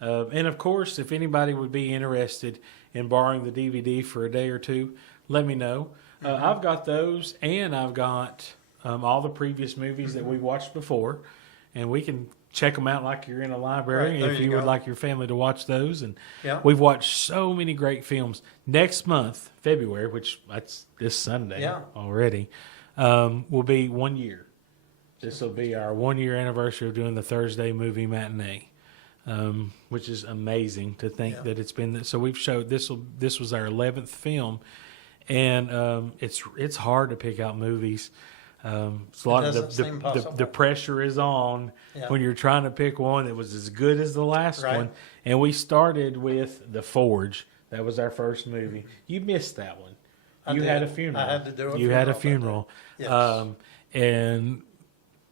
And of course, if anybody would be interested in borrowing the DVD for a day or two, let me know. I've got those, and I've got all the previous movies that we watched before, and we can check them out like you're in a library Right, there if you you would go. like your family to watch those. And Yeah. we've watched so many great films. Next month, February, which that's this Sunday Yeah. already, will be 1 year. This will be our 1 year anniversary of doing the Thursday movie matinee, which is amazing to think Yeah. that it's been. So we've showed this was our 11th film, and it's hard to pick out movies. It's a lot of doesn't seem possible. the pressure is on Yeah. when you're trying to pick one that was as good as the last Right. one. And we started with The Forge. That was our first movie. You missed that one. I You did. had a funeral. I had to do a You had a funeral funeral. Yes. And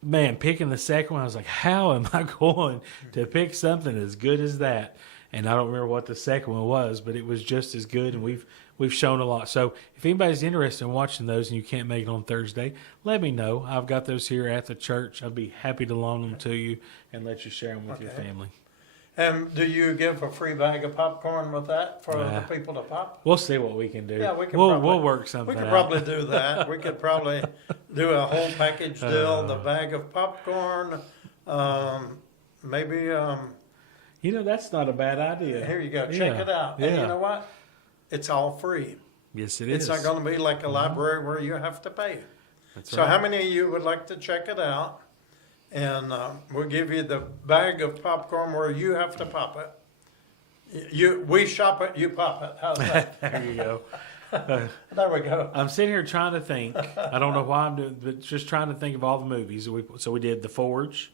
man, picking the second one, I was like, how am I going to pick something as good as that? and I don't remember what the second one was, but it was just as good, and we've shown a lot. So if anybody's interested in watching those and you can't make it on Thursday, let me know. I've got those here at the church. I'd be happy to loan them to you and let you share them with your family. And do you give a free bag of popcorn with that for the people to pop? We'll see what we can do. Yeah, we'll work something out. We could probably do that. We could probably do a whole package deal, the bag of popcorn, maybe... that's not a bad idea. Here you go. Check it out. And Yeah. you know what? It's all free. Yes, it It's is. not going to be like a library where you have to pay. That's So right. how many of you would like to check it out? And we'll give you the bag of popcorn where you have to pop it. We shop it, you pop it. How's that? There you go. There we go. I'm sitting here trying to think. I don't know why I'm doing, but just trying to think of all the movies. So we did The Forge.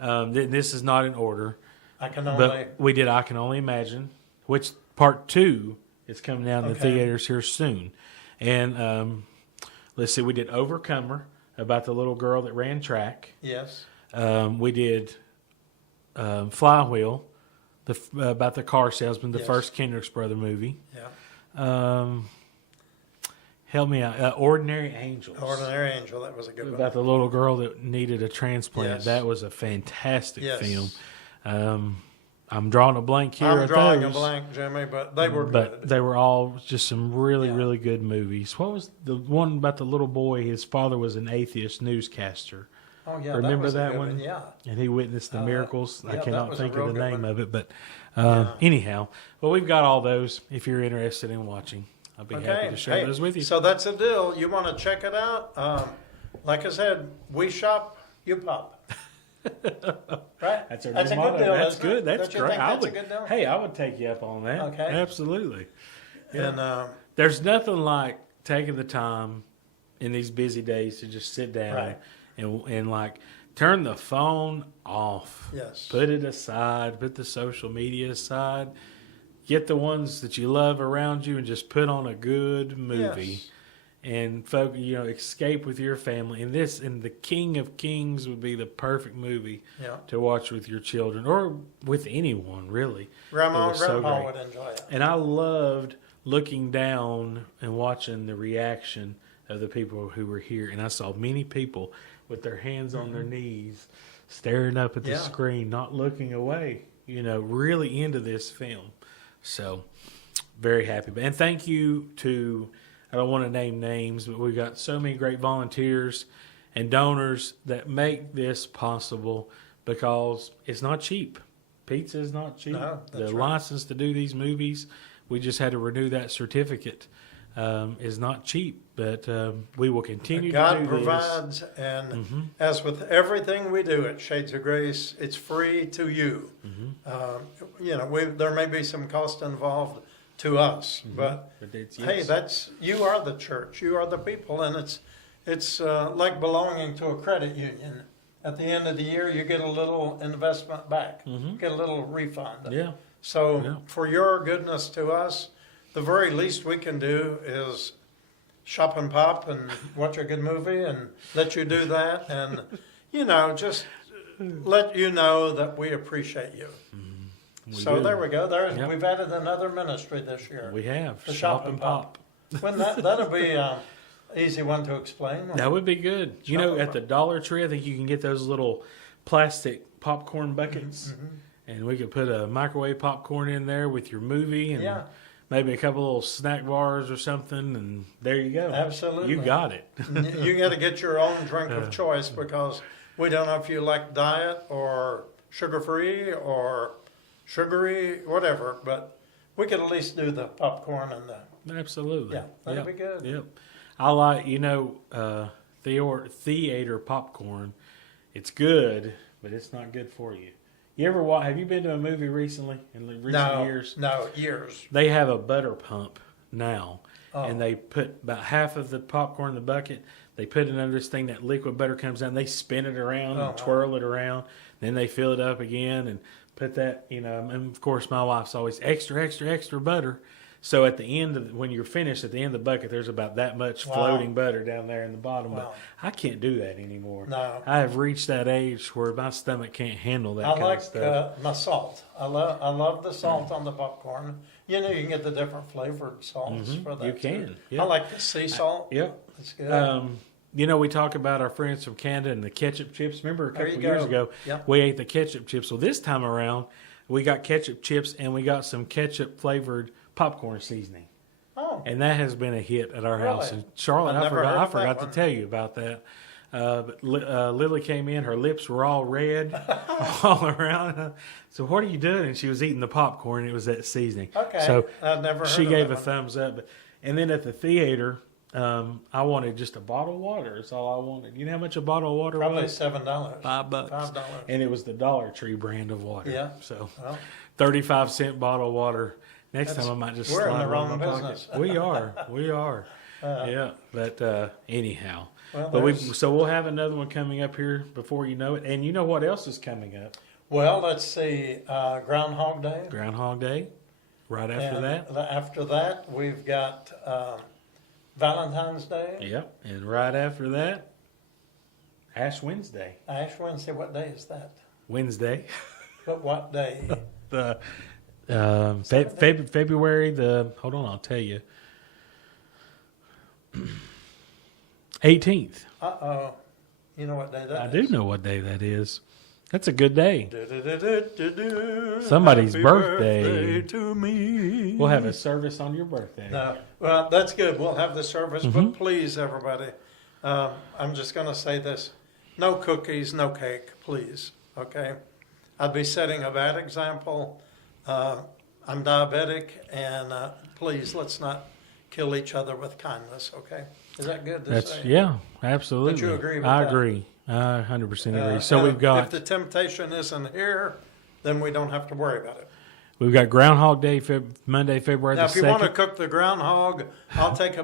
This is not in order, but we did I Can Only Imagine, which part 2 is coming out in the theaters here soon. And let's see, we did Overcomer, about the little girl that ran track. Yes. We did Flywheel, about the car salesman, the first Kendrick's brother movie. Yeah. Help me out. Ordinary Angels. Ordinary Angel, that was a good one. About the little girl that needed a transplant. Yes. That was a fantastic film. I'm drawing a blank here. I'm drawing a blank, Jimmy, but they were But good. they were all just some really, really good movies. What was the one about the little boy? His father was an atheist newscaster. Oh, yeah. Remember was a that good one? Yeah. And he witnessed the miracles. I that cannot was a think real of the good name one. of it. But anyhow, well, we've got all those if you're interested in watching. I'll be happy to share those with you. So that's a deal. You want to check it out? Like I said, we shop, you pop. Right? That's our That's new a good motto. deal. That's isn't good. it? That's Don't you great. think that's a good deal? Hey, I would take you up on that. Okay. Absolutely. And There's nothing like taking the time in these busy days to just sit down Right. and like turn the phone off. Yes. Put it aside. Put the social media aside. Get the ones that you love around you and just put on a good movie. Yes. And escape with your family. And The King of Kings would be the perfect movie to watch with your children or with anyone, really. Grandma and It was so Grandpa great. would enjoy it. And I loved looking down and watching the reaction of the people who were here. And I saw many people with their hands on their knees, staring up at the screen, not looking away, really into this film. So, very happy. And thank you to... I don't want to name names, but we've got so many great volunteers and donors that make this possible because it's not cheap. Pizza is not cheap. No, that's the right. license to do these movies, we just had to renew that certificate, is not cheap. But we will continue to do God this. provides, and as with everything we do at Shades of Grace, it's free to you. There may be some cost involved to us, but hey, you are the church, you are the people, and it's like belonging to a credit union. At the end of the year, you get a little investment back, get a little refund. Yeah. So for your goodness to us, the very least we can do is shop and pop and watch a good movie and let you do that, and just let you know that we appreciate you. There we go. We've added another ministry this year. We have. The Shop and Pop. That'll be an easy one to explain. That would be good. At the Dollar Tree, I think you can get those little plastic popcorn buckets, and we could put a microwave popcorn in there with your movie and maybe a couple little snack bars or something, and there you go. Absolutely. You got it. You got to get your own drink of choice because we don't know if you like diet or sugar-free or sugary, whatever, but we could at least do the popcorn and the... Absolutely. Yeah, that'd be good. Yep. I like, theater popcorn. It's good, but it's not good for you. You ever have you been to a movie recently in the recent years? No, years. They have a butter pump now, and they put about half of the popcorn in the bucket. They put it under this thing, that liquid butter comes down. They spin it around and twirl it around. Then they fill it up again and put that, and of course my wife's always extra, extra, extra butter. So at the end of when you're finished, at the end of the bucket, there's about that much Wow. floating butter down there in the bottom. Wow. But I can't do that anymore. No. I have reached that age where my stomach can't handle that I kind like of stuff. my salt. I love the salt on the popcorn. You know, you can get the different flavored salts for that. You too. can. Yeah. I like the sea salt. Yep. It's good. You know, we talk about our friends from Canada and the ketchup chips. Remember a There couple you years go. ago, Yep. we ate the ketchup chips. Well, this time around, we got ketchup chips and we got some ketchup flavored popcorn seasoning. Oh, And that has been a hit at our Really? house. And Charlotte, I've I never heard forgot, of that I forgot to one. tell you about that. But Lily came in, her lips were all red all around. So what are you doing? And she was eating the popcorn. It was that seasoning. okay. So I've never heard she of gave that a one. thumbs up. And then at the theater, I wanted just a bottle of water. That's all I wanted. You know how much a bottle of water Probably was? $7. $5. $5. And it was the Dollar Tree brand of water. Yeah. So Well, 35-cent bottle of water. Next That's- time I might just we're in slide the one wrong in my pocket. business. We are. We are. Yeah. But anyhow. well, But there's- so we'll have another one coming up here before you know it. And you know what else is coming up? well, let's see. Groundhog Day. Groundhog Day. Right after And that. After that, we've got Valentine's Day. Yep. And right after that, Ash Wednesday. Ash Wednesday. What day is that? Wednesday. But what day? The February the hold on, I'll tell you. 18th. Uh-oh. You know what day that I is? do know what day that is. That's a good day. Do-do-do-do-do-do. Somebody's Happy birthday. to me. We'll have a service on your birthday. No, well, that's good. We'll have the service, Mm-hmm. but please, everybody, I'm just going to say this: no cookies, no cake, please. Okay, I'd be setting a bad example. I'm diabetic, and please, let's not kill each other with kindness. Okay, is that good to say? Yeah, absolutely. But you agree with I that? agree. I 100% agree. So And we've if got the temptation isn't here, then we don't have to worry about it. Groundhog Day, Monday, February Now, the if you want to 2nd. cook the groundhog, I'll take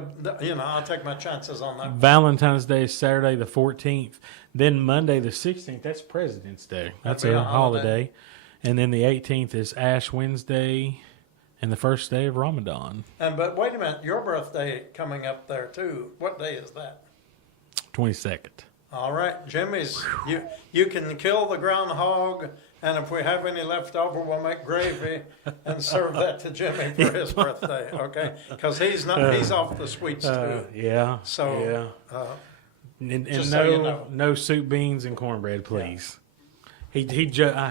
my chances on that. Valentine's Day is Saturday the 14th. Then Monday the 16th, that's President's Day. That's That'd be a a holiday. holiday. And then the 18th is Ash Wednesday and the first day of Ramadan, But wait a minute, your birthday coming up there too. What day is that? 22nd. All right, Jimmy's. You can kill the groundhog, and if we have any left over, we'll make gravy and serve that to Jimmy for his birthday. Okay, because he's off the sweets too. Yeah. So, yeah. And just no, so you know. no soup, beans, and cornbread, please. I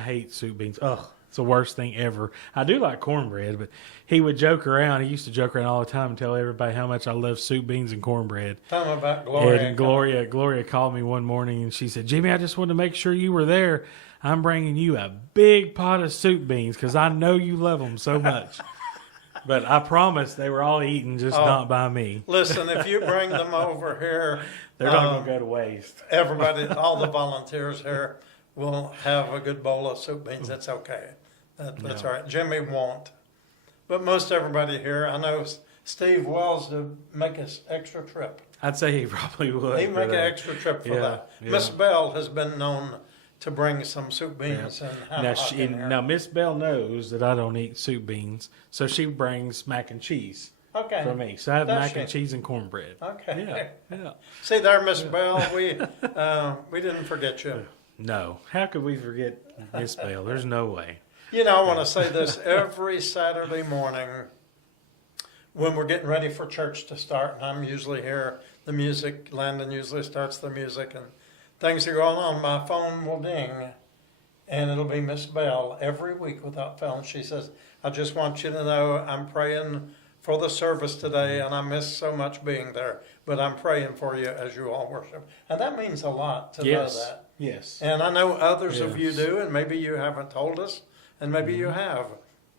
hate soup beans. Ugh, it's the worst thing ever. I do like cornbread, but he would joke around. He used to joke around all the time and tell everybody how much I love soup, beans, and cornbread. Tell him about Gloria. And Gloria called me one morning and she said, "Jimmy, I just wanted to make sure you were there. I'm bringing you a big pot of soup beans because I know you love them so much." But I promise they were all eaten, just not by me. Listen, if you bring them over here, They're not going to go to waste. everybody, all the volunteers here will have a good bowl of soup beans. That's okay. That's all right. Jimmy won't. But most everybody here, I know Steve Wells to make an extra trip. I'd say he probably would. He'd make an extra trip for Yeah, that. yeah. Miss Bell has been known to bring some soup beans and ham hock in here. Now Miss Bell knows that I don't eat soup beans, so she brings mac and cheese Okay. for me. So I have Does mac she? and cheese and cornbread. Okay. Yeah. See there, Miss Bell, we didn't forget you. No. How could we forget Miss Bell? There's no way. You know, I want to say this every Saturday morning when we're getting ready for church to start, and I'm usually here, the music, Landon usually starts the music, and things are going on, my phone will ding, and it'll be Miss Bell every week without fail. And she says, "I just want you to know I'm praying for the service today, and I miss so much being there, but I'm praying for you as you all worship." And that means a lot to know that. Yes. And I know others of you Yes. do, and maybe you haven't told us, and maybe you have.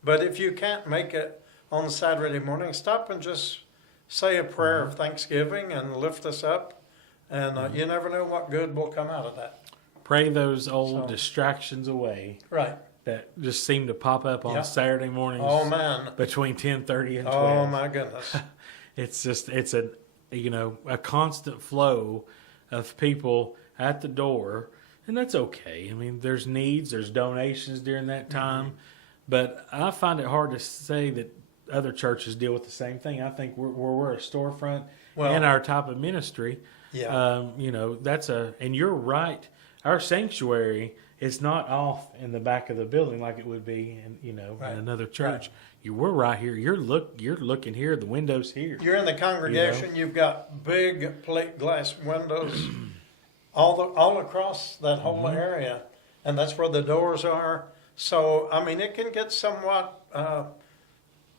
But if you can't make it on Saturday morning, stop and just say a prayer of thanksgiving and lift us up. And you never know what good will come out of that. Pray those old So- distractions away Right. that just seem to pop up on Yep. Saturday mornings Oh, man. between 10:30 and 12. Oh, my goodness. It's a constant flow of people at the door, and that's okay. I mean, there's needs, there's donations during that time, but I find it hard to say that other churches deal with the same thing. I think we're a storefront Well, in our type of ministry. Yeah. You know, and you're right. Our sanctuary is not off in the back of the building like it would be in Right. in another church. We're right here. You're looking here. The window's here. You're in the congregation. You've got big plate glass windows all across that whole area, and that's where the doors are. So I mean, it can get somewhat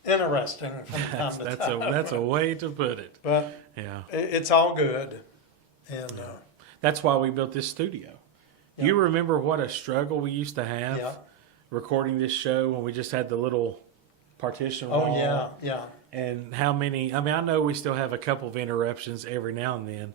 interesting from time to time. That's a way to put it. But Yeah. it's all good, and That's why we built this studio. Yeah. You remember what a struggle we used to have yeah. recording this show when we just had the little partition wall? Oh yeah, yeah. And how many? I mean, I know we still have a couple of interruptions every now and then,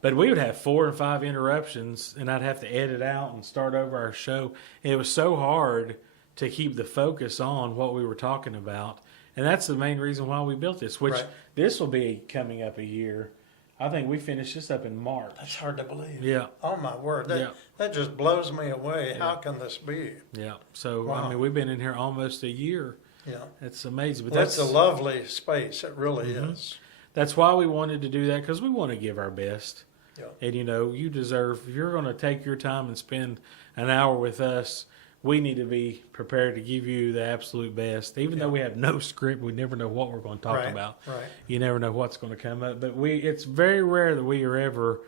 but we would have 4 or 5 interruptions, and I'd have to edit out and start over our show. And it was so hard to keep the focus on what we were talking about, and that's the main reason why we built this. Which Right. this will be coming up a year. I think we finished this up in March. That's hard to believe. Yeah. Oh my word, Yeah. that just blows me away. How can this be? Yeah. So Wow. I mean, we've been in here almost a year. Yeah. It's amazing. But That's a lovely space. It really is. That's why we wanted to do that, because we want to give our best. Yeah. And you deserve. If you're going to take your time and spend an hour with us, we need to be prepared to give you the absolute best. Even though we have no script, we never know what we're going to talk Right, about. right. You never know what's going to come up. But it's very rare that we are ever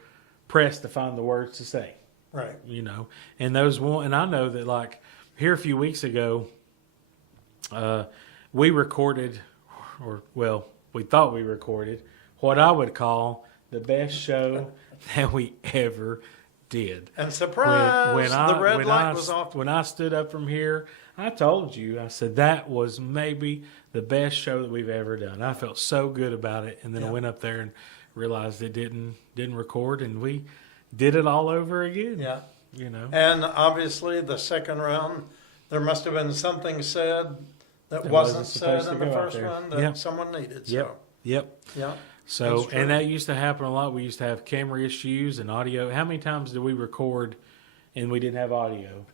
pressed to find the words to say. Right. And those one, and I know that like here a few weeks ago, we recorded, we thought we recorded what I would call the best show that we ever did. And surprise, the red light was off. When I stood up from here, I told you, I said that was maybe the best show that we've ever done. I felt so good about it, and then I went up there and realized it didn't record, and we did it all over again. Yeah. And And obviously, the second round, there must have been something said that That wasn't wasn't said supposed in to the go out first there. one that Yep. someone needed. Yep. So, Yep. yeah. So, That's true. and that used to happen a lot. We used to have camera issues and audio. How many times did we record and we didn't have audio?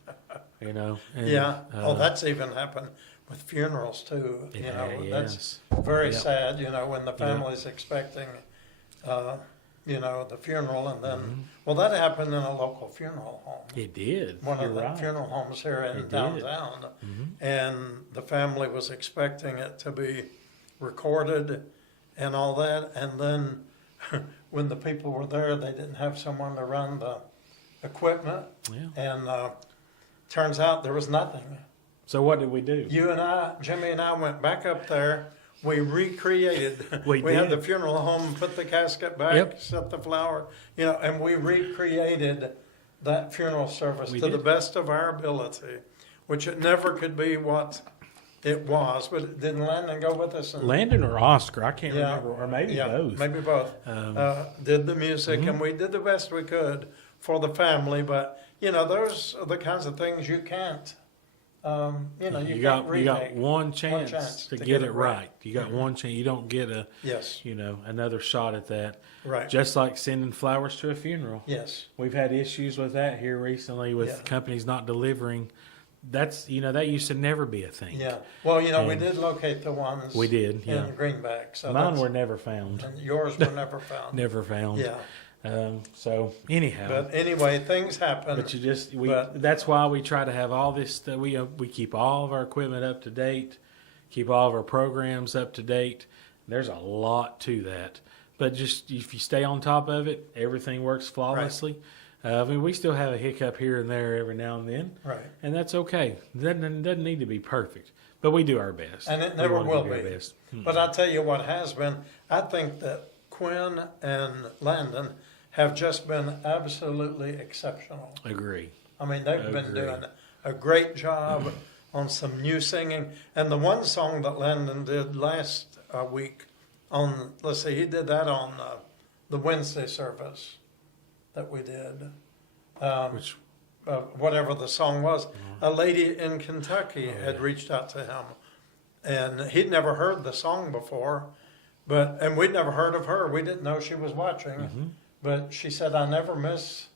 And, Yeah. That's even happened with funerals too. That's very Yep. sad. When the family's expecting, the funeral, and then that happened in a local funeral home. It did. One You're of the right. funeral homes here in It did. downtown, and the family was expecting it to be recorded and all that, and then when the people were there, they didn't have someone to run the equipment, Yeah. and turns out there was nothing. So what did we do? Jimmy and I went back up there. We recreated. We had did. the funeral home, put the casket back, Yep. set the flower, and we recreated that funeral service We to the did. best of our ability, which it never could be what it was. But didn't Landon go with us? And, Landon or Oscar? I can't Yeah. remember, or maybe yeah, both. maybe both. Did the music, and we did the best we could for the family. But those are the kinds of things you can't. You You can't got remake. one chance to get it right. You got one chance. You don't get Yes. another shot at that. Right. Just like sending flowers to a funeral. Yes. We've had issues with that here recently with Yeah. companies not delivering. That's that used to never be a thing. Yeah. Well, we And did locate the ones. We did, yeah. In Greenback. So Mine were never found. and yours were never found. Never found. Yeah. So anyhow, But anyway, things happen. but but- that's why we try to have all this stuff. We keep all of our equipment up to date, keep all of our programs up to date. There's a lot to that, but just if you stay on top of it, everything works flawlessly. We still have a hiccup here and there every now and then, Right. and that's okay. Doesn't need to be perfect, but we do our best, And it We never wanna will do our be. best. But I tell you what has been, I think that Quinn and Landon have just been absolutely exceptional. Agree. I mean, they've been Agree. doing a great job on some new singing. And the one song that Landon did last week he did that on the Wednesday service that we did. Which Whatever the song was. A lady in Kentucky had reached out to him, and he'd never heard the song before, and we'd never heard of her. We didn't know she was watching, but she said, "I never miss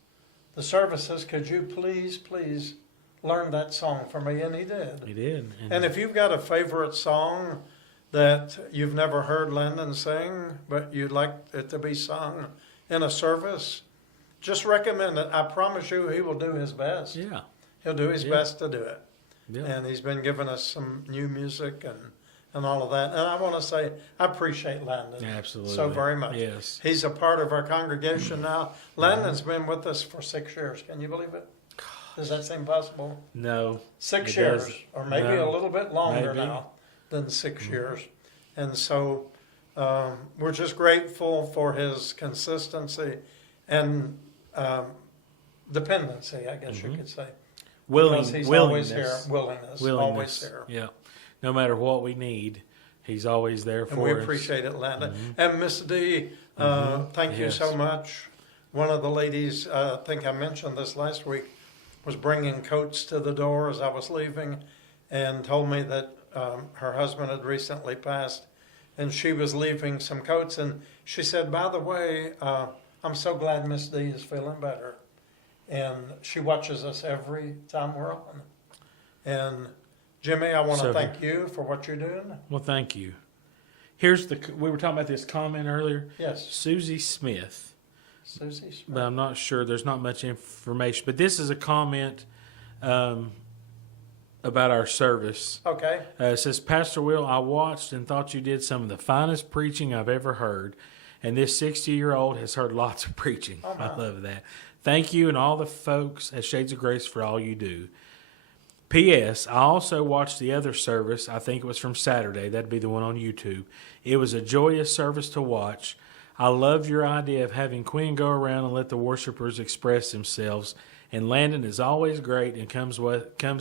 the services. Could you please learn that song for me?" And he did. he did, And if you've got a favorite song that you've never heard Landon sing, but you'd like it to be sung in a service, just recommend it. I promise you he will do his best. Yeah. He'll do his best to do it. Yeah. And he's been giving us some new music and all of that. And I want to say I appreciate Landon Absolutely. so very much. Yes. He's a part of our congregation now. Landon's been with us for 6 years. Can you believe it? Does that seem possible? No. 6 it years, doesn't. or maybe No. a little bit longer Maybe. now than 6 years. And so we're just grateful for his consistency and dependency, I guess you could say. Because he's always here. Willingness. Always here. Yeah. No matter what we need, he's always there for And we us. appreciate it, Landon. And Miss D, thank you so Yes. much. One of the ladies, I think I mentioned this last week, was bringing coats to the door as I was leaving and told me that her husband had recently passed and she was leaving some coats. And she said, by the way, I'm so glad Miss D is feeling better. And she watches us every time we're on. And Jimmy, I want to So- thank you for what you're doing. Well, thank you. Here's we were talking about this comment earlier. Yes, Susie Smith, Susie Smith. but I'm not sure. There's not much information. But this is a comment about our service. Okay. It says, Pastor Will, I watched and thought you did some of the finest preaching I've ever heard. And this 60-year-old has heard lots of preaching. Oh, I my. love that. Thank you and all the folks at Shades of Grace for all you do. P.S. I also watched the other service. I think it was from Saturday. That'd be the one on YouTube. It was a joyous service to watch. I love your idea of having Quinn go around and let the worshipers express themselves. And Landon is always great and comes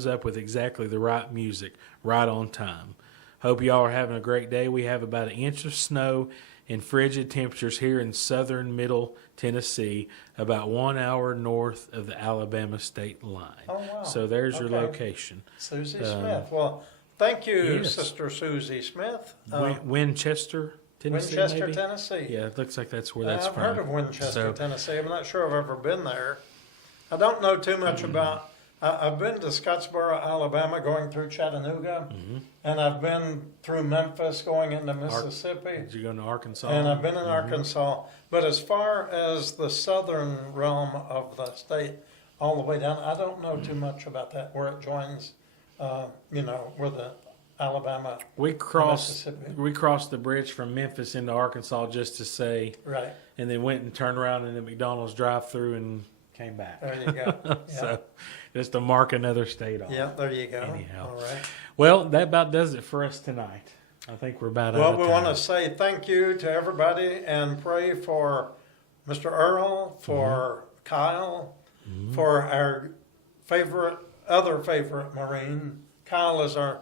up with exactly the right music right on time. Hope y'all are having a great day. We have about 1 inch of snow and frigid temperatures here in southern middle Tennessee, about 1 hour north of the Alabama state line. Oh, wow. So there's your Okay. location. Susie Smith. Well, thank you, yes. Sister Susie Smith. Winchester, Tennessee, Winchester, maybe? Tennessee. Yeah, it looks like that's where that's I've from. heard of Winchester, So- Tennessee. I'm not sure I've ever been there. I don't know too much about. I've been to Scottsboro, Alabama, going through Chattanooga, and I've been through Memphis, going into Mississippi, Did you go to Arkansas? and I've been in Arkansas. But as far as the southern realm of the state, all the way down, I don't know too much about that, where it joins, where the Alabama, We crossed Mississippi. the bridge from Memphis into Arkansas just to say, Right. and then went and turned around in the McDonald's drive-through and came back. There you go. Yeah. So just to mark another state off. Yeah, there you go. Anyhow. All right. Well, that about does it for us tonight. I think we're about out Well, of we time. want to say thank you to everybody and pray for Mr. Earl, for Kyle, for our other favorite Marine. Kyle is our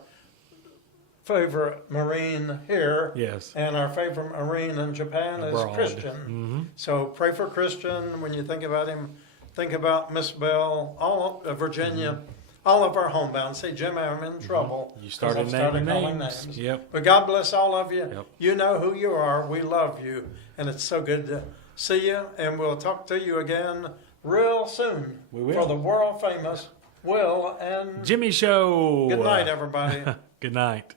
favorite Marine here. Yes. And our favorite Marine in Japan is Abroad. Christian. So pray for Christian when you think about him. Think about Miss Bell, all of Virginia, all of our homebound. Say, Jimmy, I'm in trouble. You 'cause started I've naming calling names. Yep. But God bless all of you. Yep. You know who you are. We love you. And it's so good to see you. And we'll talk to you again real soon. We will. For the world famous Will and Jimmy Show. good night, everybody. Good night.